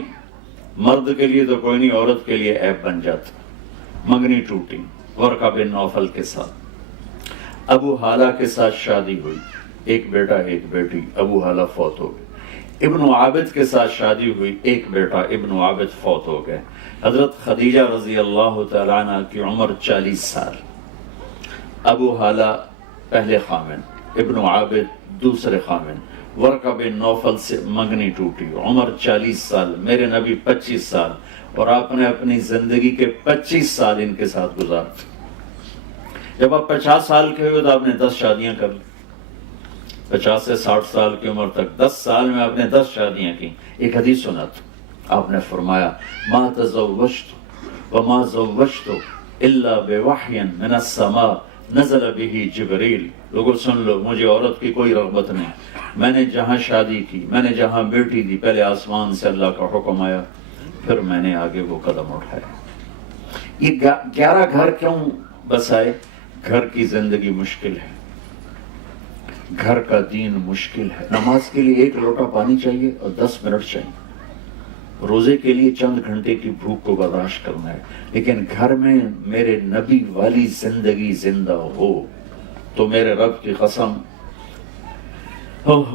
مرد کے لیے تو کوئی نہیں، عورت کے لیے عیب بن جاتا۔ منگنی ٹوٹی ورقہ بن نوفل کے ساتھ، ابو حالہ کے ساتھ شادی ہوئی، ایک بیٹا ایک بیٹی، ابو حالہ فوت ہو گئے۔ ابن عابد کے ساتھ شادی ہوئی، ایک بیٹا ابن عابد فوت ہو گئے۔ حضرت خدیجہ رضی اللہ تعالیٰ عنہ کی عمر 40 سال، ابو حالہ پہلے خامن، ابن عابد دوسرے خامن، ورقہ بن نوفل سے منگنی ٹوٹی، عمر 40 سال، میرے نبی 25 سال، اور آپ نے اپنی زندگی کے 25 سال ان کے ساتھ گزار۔ جب آپ 50 سال کے ہوئے تو آپ نے 10 شادیاں کر لی، 50 سے 60 سال کی عمر تک 10 سال میں آپ نے 10 شادیاں کی۔ ایک حدیث سنا تھا، آپ نے فرمایا ما تزوجت وما زوجت الا بوحی من السماء نزل به جبریل۔ لوگوں سن لو، مجھے عورت کی کوئی رغبت نہیں، میں نے جہاں شادی کی، میں نے جہاں بیٹی دی، پہلے آسمان سے اللہ کا حکم آیا، پھر میں نے آگے وہ قدم اٹھایا۔ یہ 11 گھر کیوں بسائے؟ گھر کی زندگی مشکل ہے، گھر کا دین مشکل ہے۔ نماز کے لیے 1 لوٹا پانی چاہیے اور 10 منٹ چاہیے، روزے کے لیے چند گھنٹے کی بھوک کو برداشت کرنا ہے، لیکن گھر میں میرے نبی والی زندگی زندہ ہو تو میرے رب کی قسم،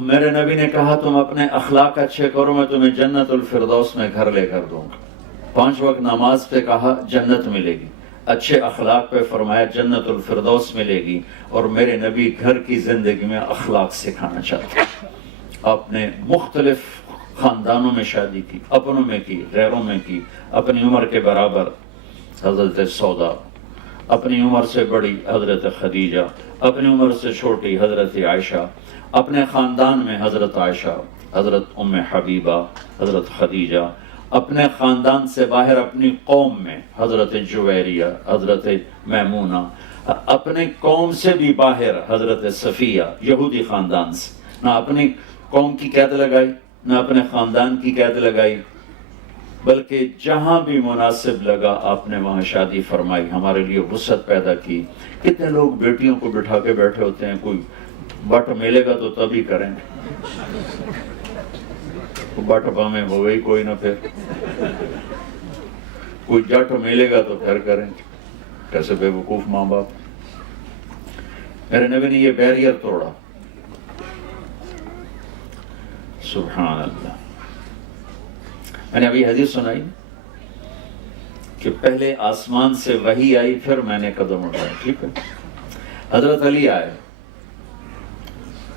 میرے نبی نے کہا تم اپنے اخلاق اچھے کرو میں تمہیں جنت الفردوس میں گھر لے کر دوں گا۔ 5 وقت نماز پہ کہا جنت ملے گی، اچھے اخلاق پہ فرمایا جنت الفردوس ملے گی، اور میرے نبی گھر کی زندگی میں اخلاق سکھانا چاہتے ہیں۔ آپ نے مختلف خاندانوں میں شادی کی، اپنوں میں کی، غیروں میں کی، اپنی عمر کے برابر حضرت سودا، اپنی عمر سے بڑی حضرت خدیجہ، اپنی عمر سے چھوٹی حضرت عائشہ، اپنے خاندان میں حضرت عائشہ، حضرت ام حبیبہ، حضرت خدیجہ، اپنے خاندان سے باہر اپنی قوم میں حضرت جویریہ، حضرت میمونہ، اپنے قوم سے بھی باہر حضرت صفیہ، یہودی خاندان سے، نہ اپنی قوم کی قید لگائی نہ اپنے خاندان کی قید لگائی، بلکہ جہاں بھی مناسب لگا آپ نے وہاں شادی فرمائی، ہمارے لیے وسعت پیدا کی۔ کتنے لوگ بیٹیوں کو بٹھا کے بیٹھے ہوتے ہیں، کوئی بٹ ملے گا تو تبھی کریں گے، باٹپا میں ہو گئی کوئی نہ، پھر کوئی جٹ ملے گا تو پھر کریں. کیسے بے وقوف ماں باپ. میرے نبی نے یہ بیریئر توڑا. سبحان اللہ. میں نے ابھی حدیث سنائی کہ پہلے آسمان سے وحی آئی، پھر میں نے قدم اٹھایا. ٹھیک ہے. حضرت علی آئے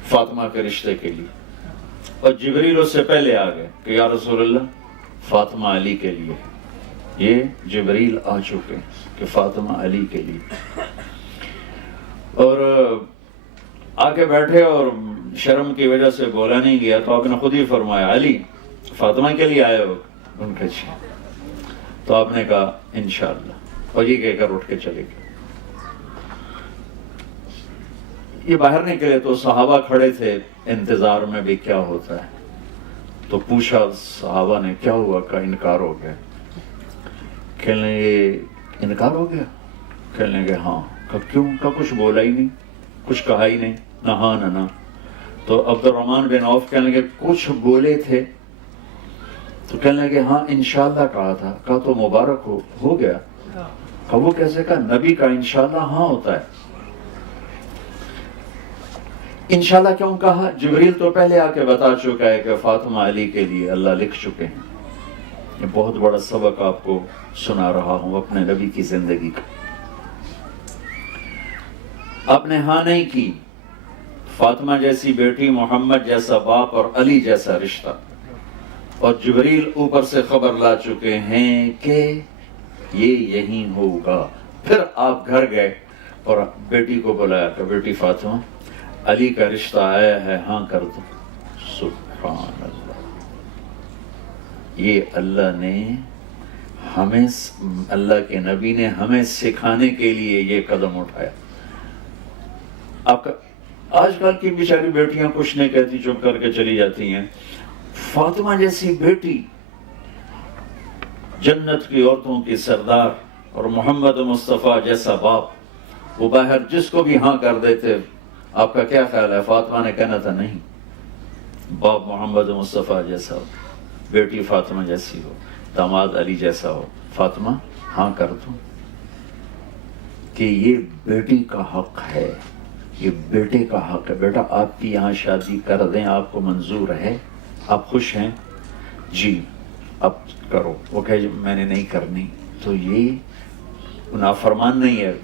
فاطمہ کے رشتے کے لیے، اور جبریل اس سے پہلے آ گئے کہ یا رسول اللہ فاطمہ علی کے لیے. یہ جبریل آ چکے کہ فاطمہ علی کے لیے. اور آ کے بیٹھے اور شرم کی وجہ سے بولا نہیں گیا، تو آپ نے خود ہی فرمایا علی فاطمہ کے لیے آئے ہو؟ ان کے جی. تو آپ نے کہا انشاءاللہ، اور یہ کہہ کر اٹھ کے چلے گئے. یہ باہر نکلے تو صحابہ کھڑے تھے انتظار میں بھی کیا ہوتا ہے. تو پوچھا صحابہ نے کیا ہوا؟ کا انکار ہو گیا. کہنے لگے انکار ہو گیا؟ کہنے لگے ہاں. کہ کیوں؟ کا کچھ بولا ہی نہیں، کچھ کہا ہی نہیں، نہ ہاں نہ نہ. تو عبد الرحمن بن عوف کہنے لگے کچھ بولے تھے؟ تو کہنے لگے ہاں انشاءاللہ کہا تھا. کہا تو مبارک ہو گیا. کہا وہ کیسے؟ کہا نبی کا انشاءاللہ ہاں ہوتا ہے. انشاءاللہ کیوں کہا؟ جبریل تو پہلے آ کے بتا چکا ہے کہ فاطمہ علی کے لیے اللہ لکھ چکے ہیں. یہ بہت بڑا سبق آپ کو سنا رہا ہوں اپنے نبی کی زندگی کا. آپ نے ہاں نہیں کی. فاطمہ جیسی بیٹی، محمد جیسا باپ اور علی جیسا رشتہ، اور جبریل اوپر سے خبر لا چکے ہیں کہ یہ یہی ہوگا. پھر آپ گھر گئے اور بیٹی کو بلایا کہ بیٹی فاطمہ علی کا رشتہ آیا ہے، ہاں کر دو. سبحان اللہ. یہ اللہ نے ہمیں، اللہ کے نبی نے ہمیں سکھانے کے لیے یہ قدم اٹھایا. آپ کا آج کل کی بیچاری بیٹیاں کچھ نہیں کہتی، چپ کر کے چلی جاتی ہیں. فاطمہ جیسی بیٹی، جنت کی عورتوں کی سردار، اور محمد مصطفیٰ جیسا باپ، وہ باہر جس کو بھی ہاں کر دیتے. آپ کا کیا خیال ہے؟ فاطمہ نے کہنا تھا نہیں، باپ محمد مصطفیٰ جیسا ہو، بیٹی فاطمہ جیسی ہو، داماد علی جیسا ہو. فاطمہ ہاں کر دو کہ یہ بیٹی کا حق ہے، یہ بیٹے کا حق ہے. بیٹا آپ کی یہاں شادی کر دیں، آپ کو منظور ہے؟ آپ خوش ہیں؟ جی اب کرو. وہ کہے میں نے نہیں کرنی. تو یہ نافرمان نہیں ہے.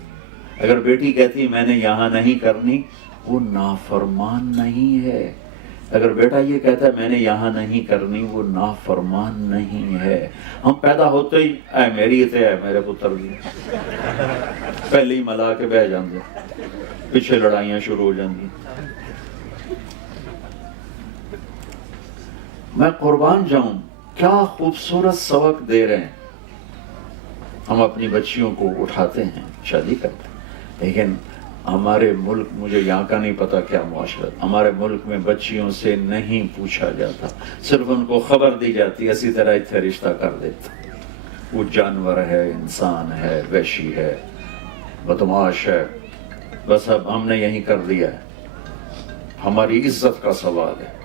اگر بیٹی کہتی میں نے یہاں نہیں کرنی، وہ نافرمان نہیں ہے. اگر بیٹا یہ کہتا ہے میں نے یہاں نہیں کرنی، وہ نافرمان نہیں ہے. ہم پیدا ہوتے ہی اے میری تے اے میرے پتر بھی پہلے ہی ملا کے بہ جاندے، پیچھے لڑائیاں شروع ہو جاندی. میں قربان جاؤں، کیا خوبصورت سبق دے رہے ہیں. ہم اپنی بچیوں کو اٹھاتے ہیں، شادی کرتے ہیں، لیکن ہمارے ملک، مجھے یہاں کا نہیں پتا کیا معاشرت، ہمارے ملک میں بچیوں سے نہیں پوچھا جاتا، صرف ان کو خبر دی جاتی، اسی طرح اتنے رشتہ کر دیتا. وہ جانور ہے، انسان ہے، وحشی ہے، بدماش ہے، بس اب ہم نے یہی کر دیا ہے. ہماری عزت کا سوال ہے.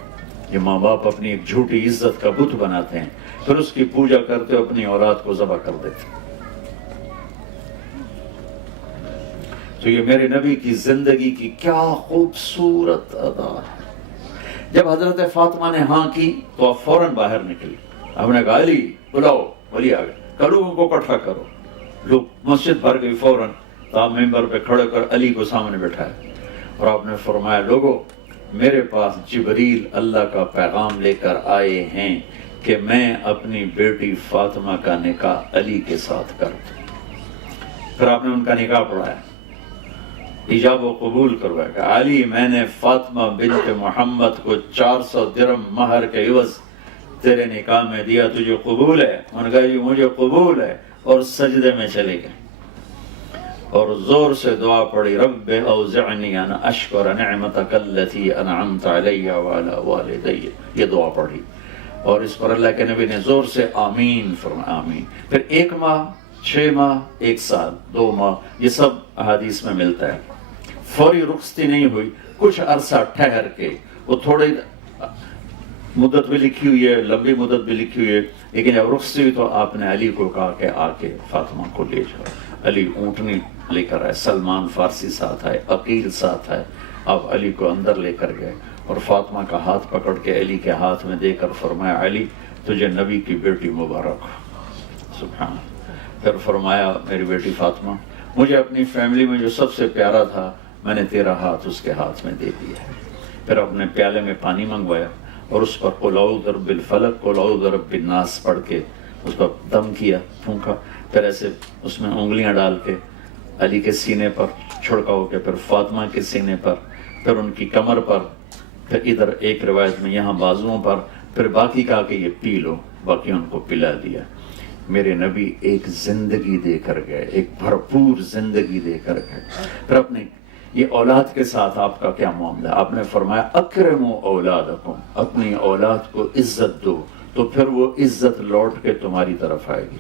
یہ ماں باپ اپنی ایک جھوٹی عزت کا بت بناتے ہیں، پھر اس کی پوجا کرتے اپنی اولاد کو ذبح کر دیتے. تو یہ میرے نبی کی زندگی کی کیا خوبصورت ادا ہے. جب حضرت فاطمہ نے ہاں کی تو آپ فوراً باہر نکلی. آپ نے کہا علی بلاؤ. علی آ گئے. لوگوں کو اکٹھا کرو. لوگ مسجد بھر گئی. فوراً آپ ممبر پہ کھڑے کر علی کو سامنے بٹھایا اور آپ نے فرمایا لوگوں میرے پاس جبریل اللہ کا پیغام لے کر آئے ہیں کہ میں اپنی بیٹی فاطمہ کا نکاح علی کے ساتھ کر دوں. پھر آپ نے ان کا نکاح پڑھایا، ایجاب و قبول کروایا کہ علی میں نے فاطمہ بنت محمد کو 400 درہم مہر کے عوض تیرے نکاح میں دیا، تجھے قبول ہے؟ انہوں نے کہا جی مجھے قبول ہے. اور سجدے میں چلے گئے اور زور سے دعا پڑھی رب اوزعنی ان اشکر نعمتک التی انعمت علی وعلی والدی. یہ دعا پڑھی اور اس پر اللہ کے نبی نے زور سے آمین فرمایا. آمین. پھر 1 ماہ، 6 ماہ، 1 سال، 2 ماہ، یہ سب احادیث میں ملتا ہے. فوری رخصتی نہیں ہوئی، کچھ عرصہ ٹھہر کے وہ تھوڑے مدت بھی لکھی ہوئی ہے، لمبی مدت بھی لکھی ہوئی ہے، لیکن جب رخصتی ہوئی تو آپ نے علی کو کہا کہ آ کے فاطمہ کو لے جاؤ۔ علی اونٹنی لے کر آئے، سلمان فارسی ساتھ آئے، عقیل ساتھ آئے، آپ علی کو اندر لے کر گئے اور فاطمہ کا ہاتھ پکڑ کے علی کے ہاتھ میں دے کر فرمایا علی تجھے نبی کی بیٹی مبارک ہو۔ سبحان اللہ۔ پھر فرمایا میری بیٹی فاطمہ مجھے اپنی فیملی میں جو سب سے پیارا تھا میں نے تیرا ہاتھ اس کے ہاتھ میں دے دیا ہے۔ پھر اپنے پیالے میں پانی منگوایا اور اس پر قل اعوذ برب الفلق قل اعوذ برب الناس پڑھ کے اس پر دم کیا، پھونکا، پھر ایسے اس میں انگلیاں ڈال کے علی کے سینے پر چھڑکاؤ کے، پھر فاطمہ کے سینے پر، پھر ان کی کمر پر، پھر ادھر ایک روایت میں یہاں بازوؤں پر، پھر باقی کہا کہ یہ پی لو، باقی ان کو پلا دیا۔ میرے نبی ایک زندگی دے کر گئے، ایک بھرپور زندگی دے کر گئے۔ پھر اپنے یہ اولاد کے ساتھ آپ کا کیا معاملہ؟ آپ نے فرمایا اکرموا اولادکم، اپنی اولاد کو عزت دو تو پھر وہ عزت لوٹ کے تمہاری طرف آئے گی۔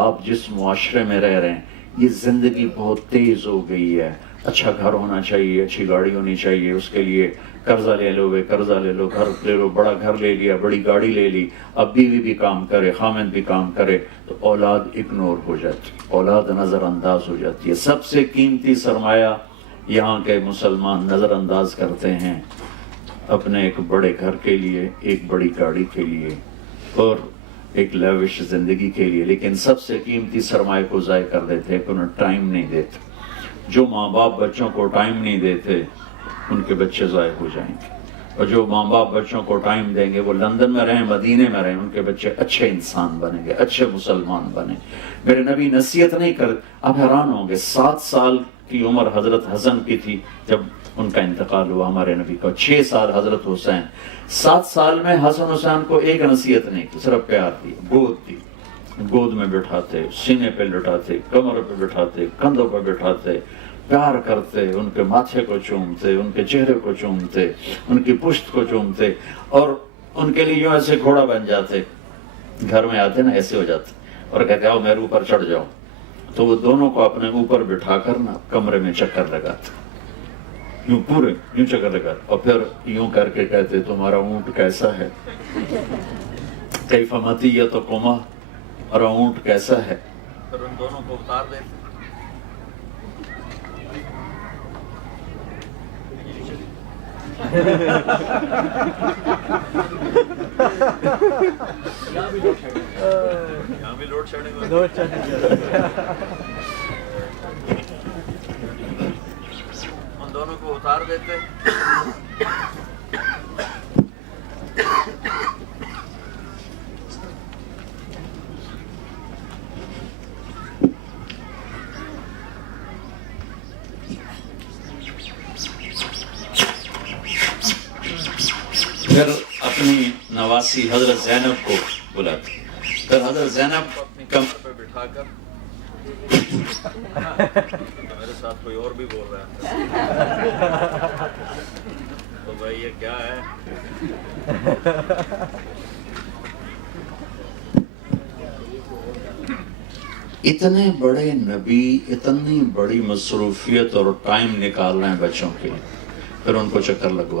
آپ جس معاشرے میں رہ رہے ہیں یہ زندگی بہت تیز ہو گئی ہے، اچھا گھر ہونا چاہیے، اچھی گاڑی ہونی چاہیے، اس کے لیے قرضہ لے لو، قرضہ لے لو، گھر لے لو، بڑا گھر لے لیا، بڑی گاڑی لے لی، اب بیوی بھی کام کرے، خامند بھی کام کرے تو اولاد اگنور ہو جاتی، اولاد نظر انداز ہو جاتی ہے۔ سب سے قیمتی سرمایہ یہاں کے مسلمان نظر انداز کرتے ہیں اپنے ایک بڑے گھر کے لیے، ایک بڑی گاڑی کے لیے اور ایک لیوش زندگی کے لیے، لیکن سب سے قیمتی سرمایہ کو ضائع کر دیتے ہیں کہ انہیں ٹائم نہیں دیتے۔ جو ماں باپ بچوں کو ٹائم نہیں دیتے ان کے بچے ضائع ہو جائیں گے، اور جو ماں باپ بچوں کو ٹائم دیں گے وہ لندن میں رہیں، مدینے میں رہیں، ان کے بچے اچھے انسان بنیں گے، اچھے مسلمان بنیں۔ میرے نبی نصیحت نہیں کر، آپ حیران ہوں گے 7 سال کی عمر حضرت حسن کی تھی جب ان کا انتقال ہوا ہمارے نبی کا، 6 سال حضرت حسین، 7 سال میں حسن حسین کو ایک نصیحت نہیں کی، صرف پیار دی، گود دی، گود میں بٹھاتے، سینے پہ لٹاتے، کمر پہ بٹھاتے، کندھوں پہ بٹھاتے، پیار کرتے، ان کے ماتھے کو چومتے، ان کے چہرے کو چومتے، ان کی پشت کو چومتے، اور ان کے لیے یوں ایسے گھوڑا بن جاتے، گھر میں آتے نا ایسے ہو جاتے اور کہتے آؤ میرے اوپر چڑھ جاؤ، تو وہ دونوں کو اپنے اوپر بٹھا کر نا کمرے میں چکر لگاتے، یوں پورے یوں چکر لگاتے، اور پھر یوں کر کے کہتے تمہارا اونٹ کیسا ہے، کیف مطیتکما، اور اونٹ کیسا ہے، پھر ان دونوں کو اتار دیتے۔ یہاں بھی لوڈ شیڈنگ ان دونوں کو اتار دیتے۔ پھر اپنی نواسی حضرت زینب کو بلاتے، پھر حضرت زینب کو اپنی کمر پہ بٹھا کر، میرے ساتھ کوئی اور بھی بول رہا ہے تو بھائی یہ کیا ہے؟ اتنے بڑے نبی اتنی بڑی مصروفیت اور ٹائم نکال رہے ہیں بچوں کے لیے، پھر ان کو چکر لگوا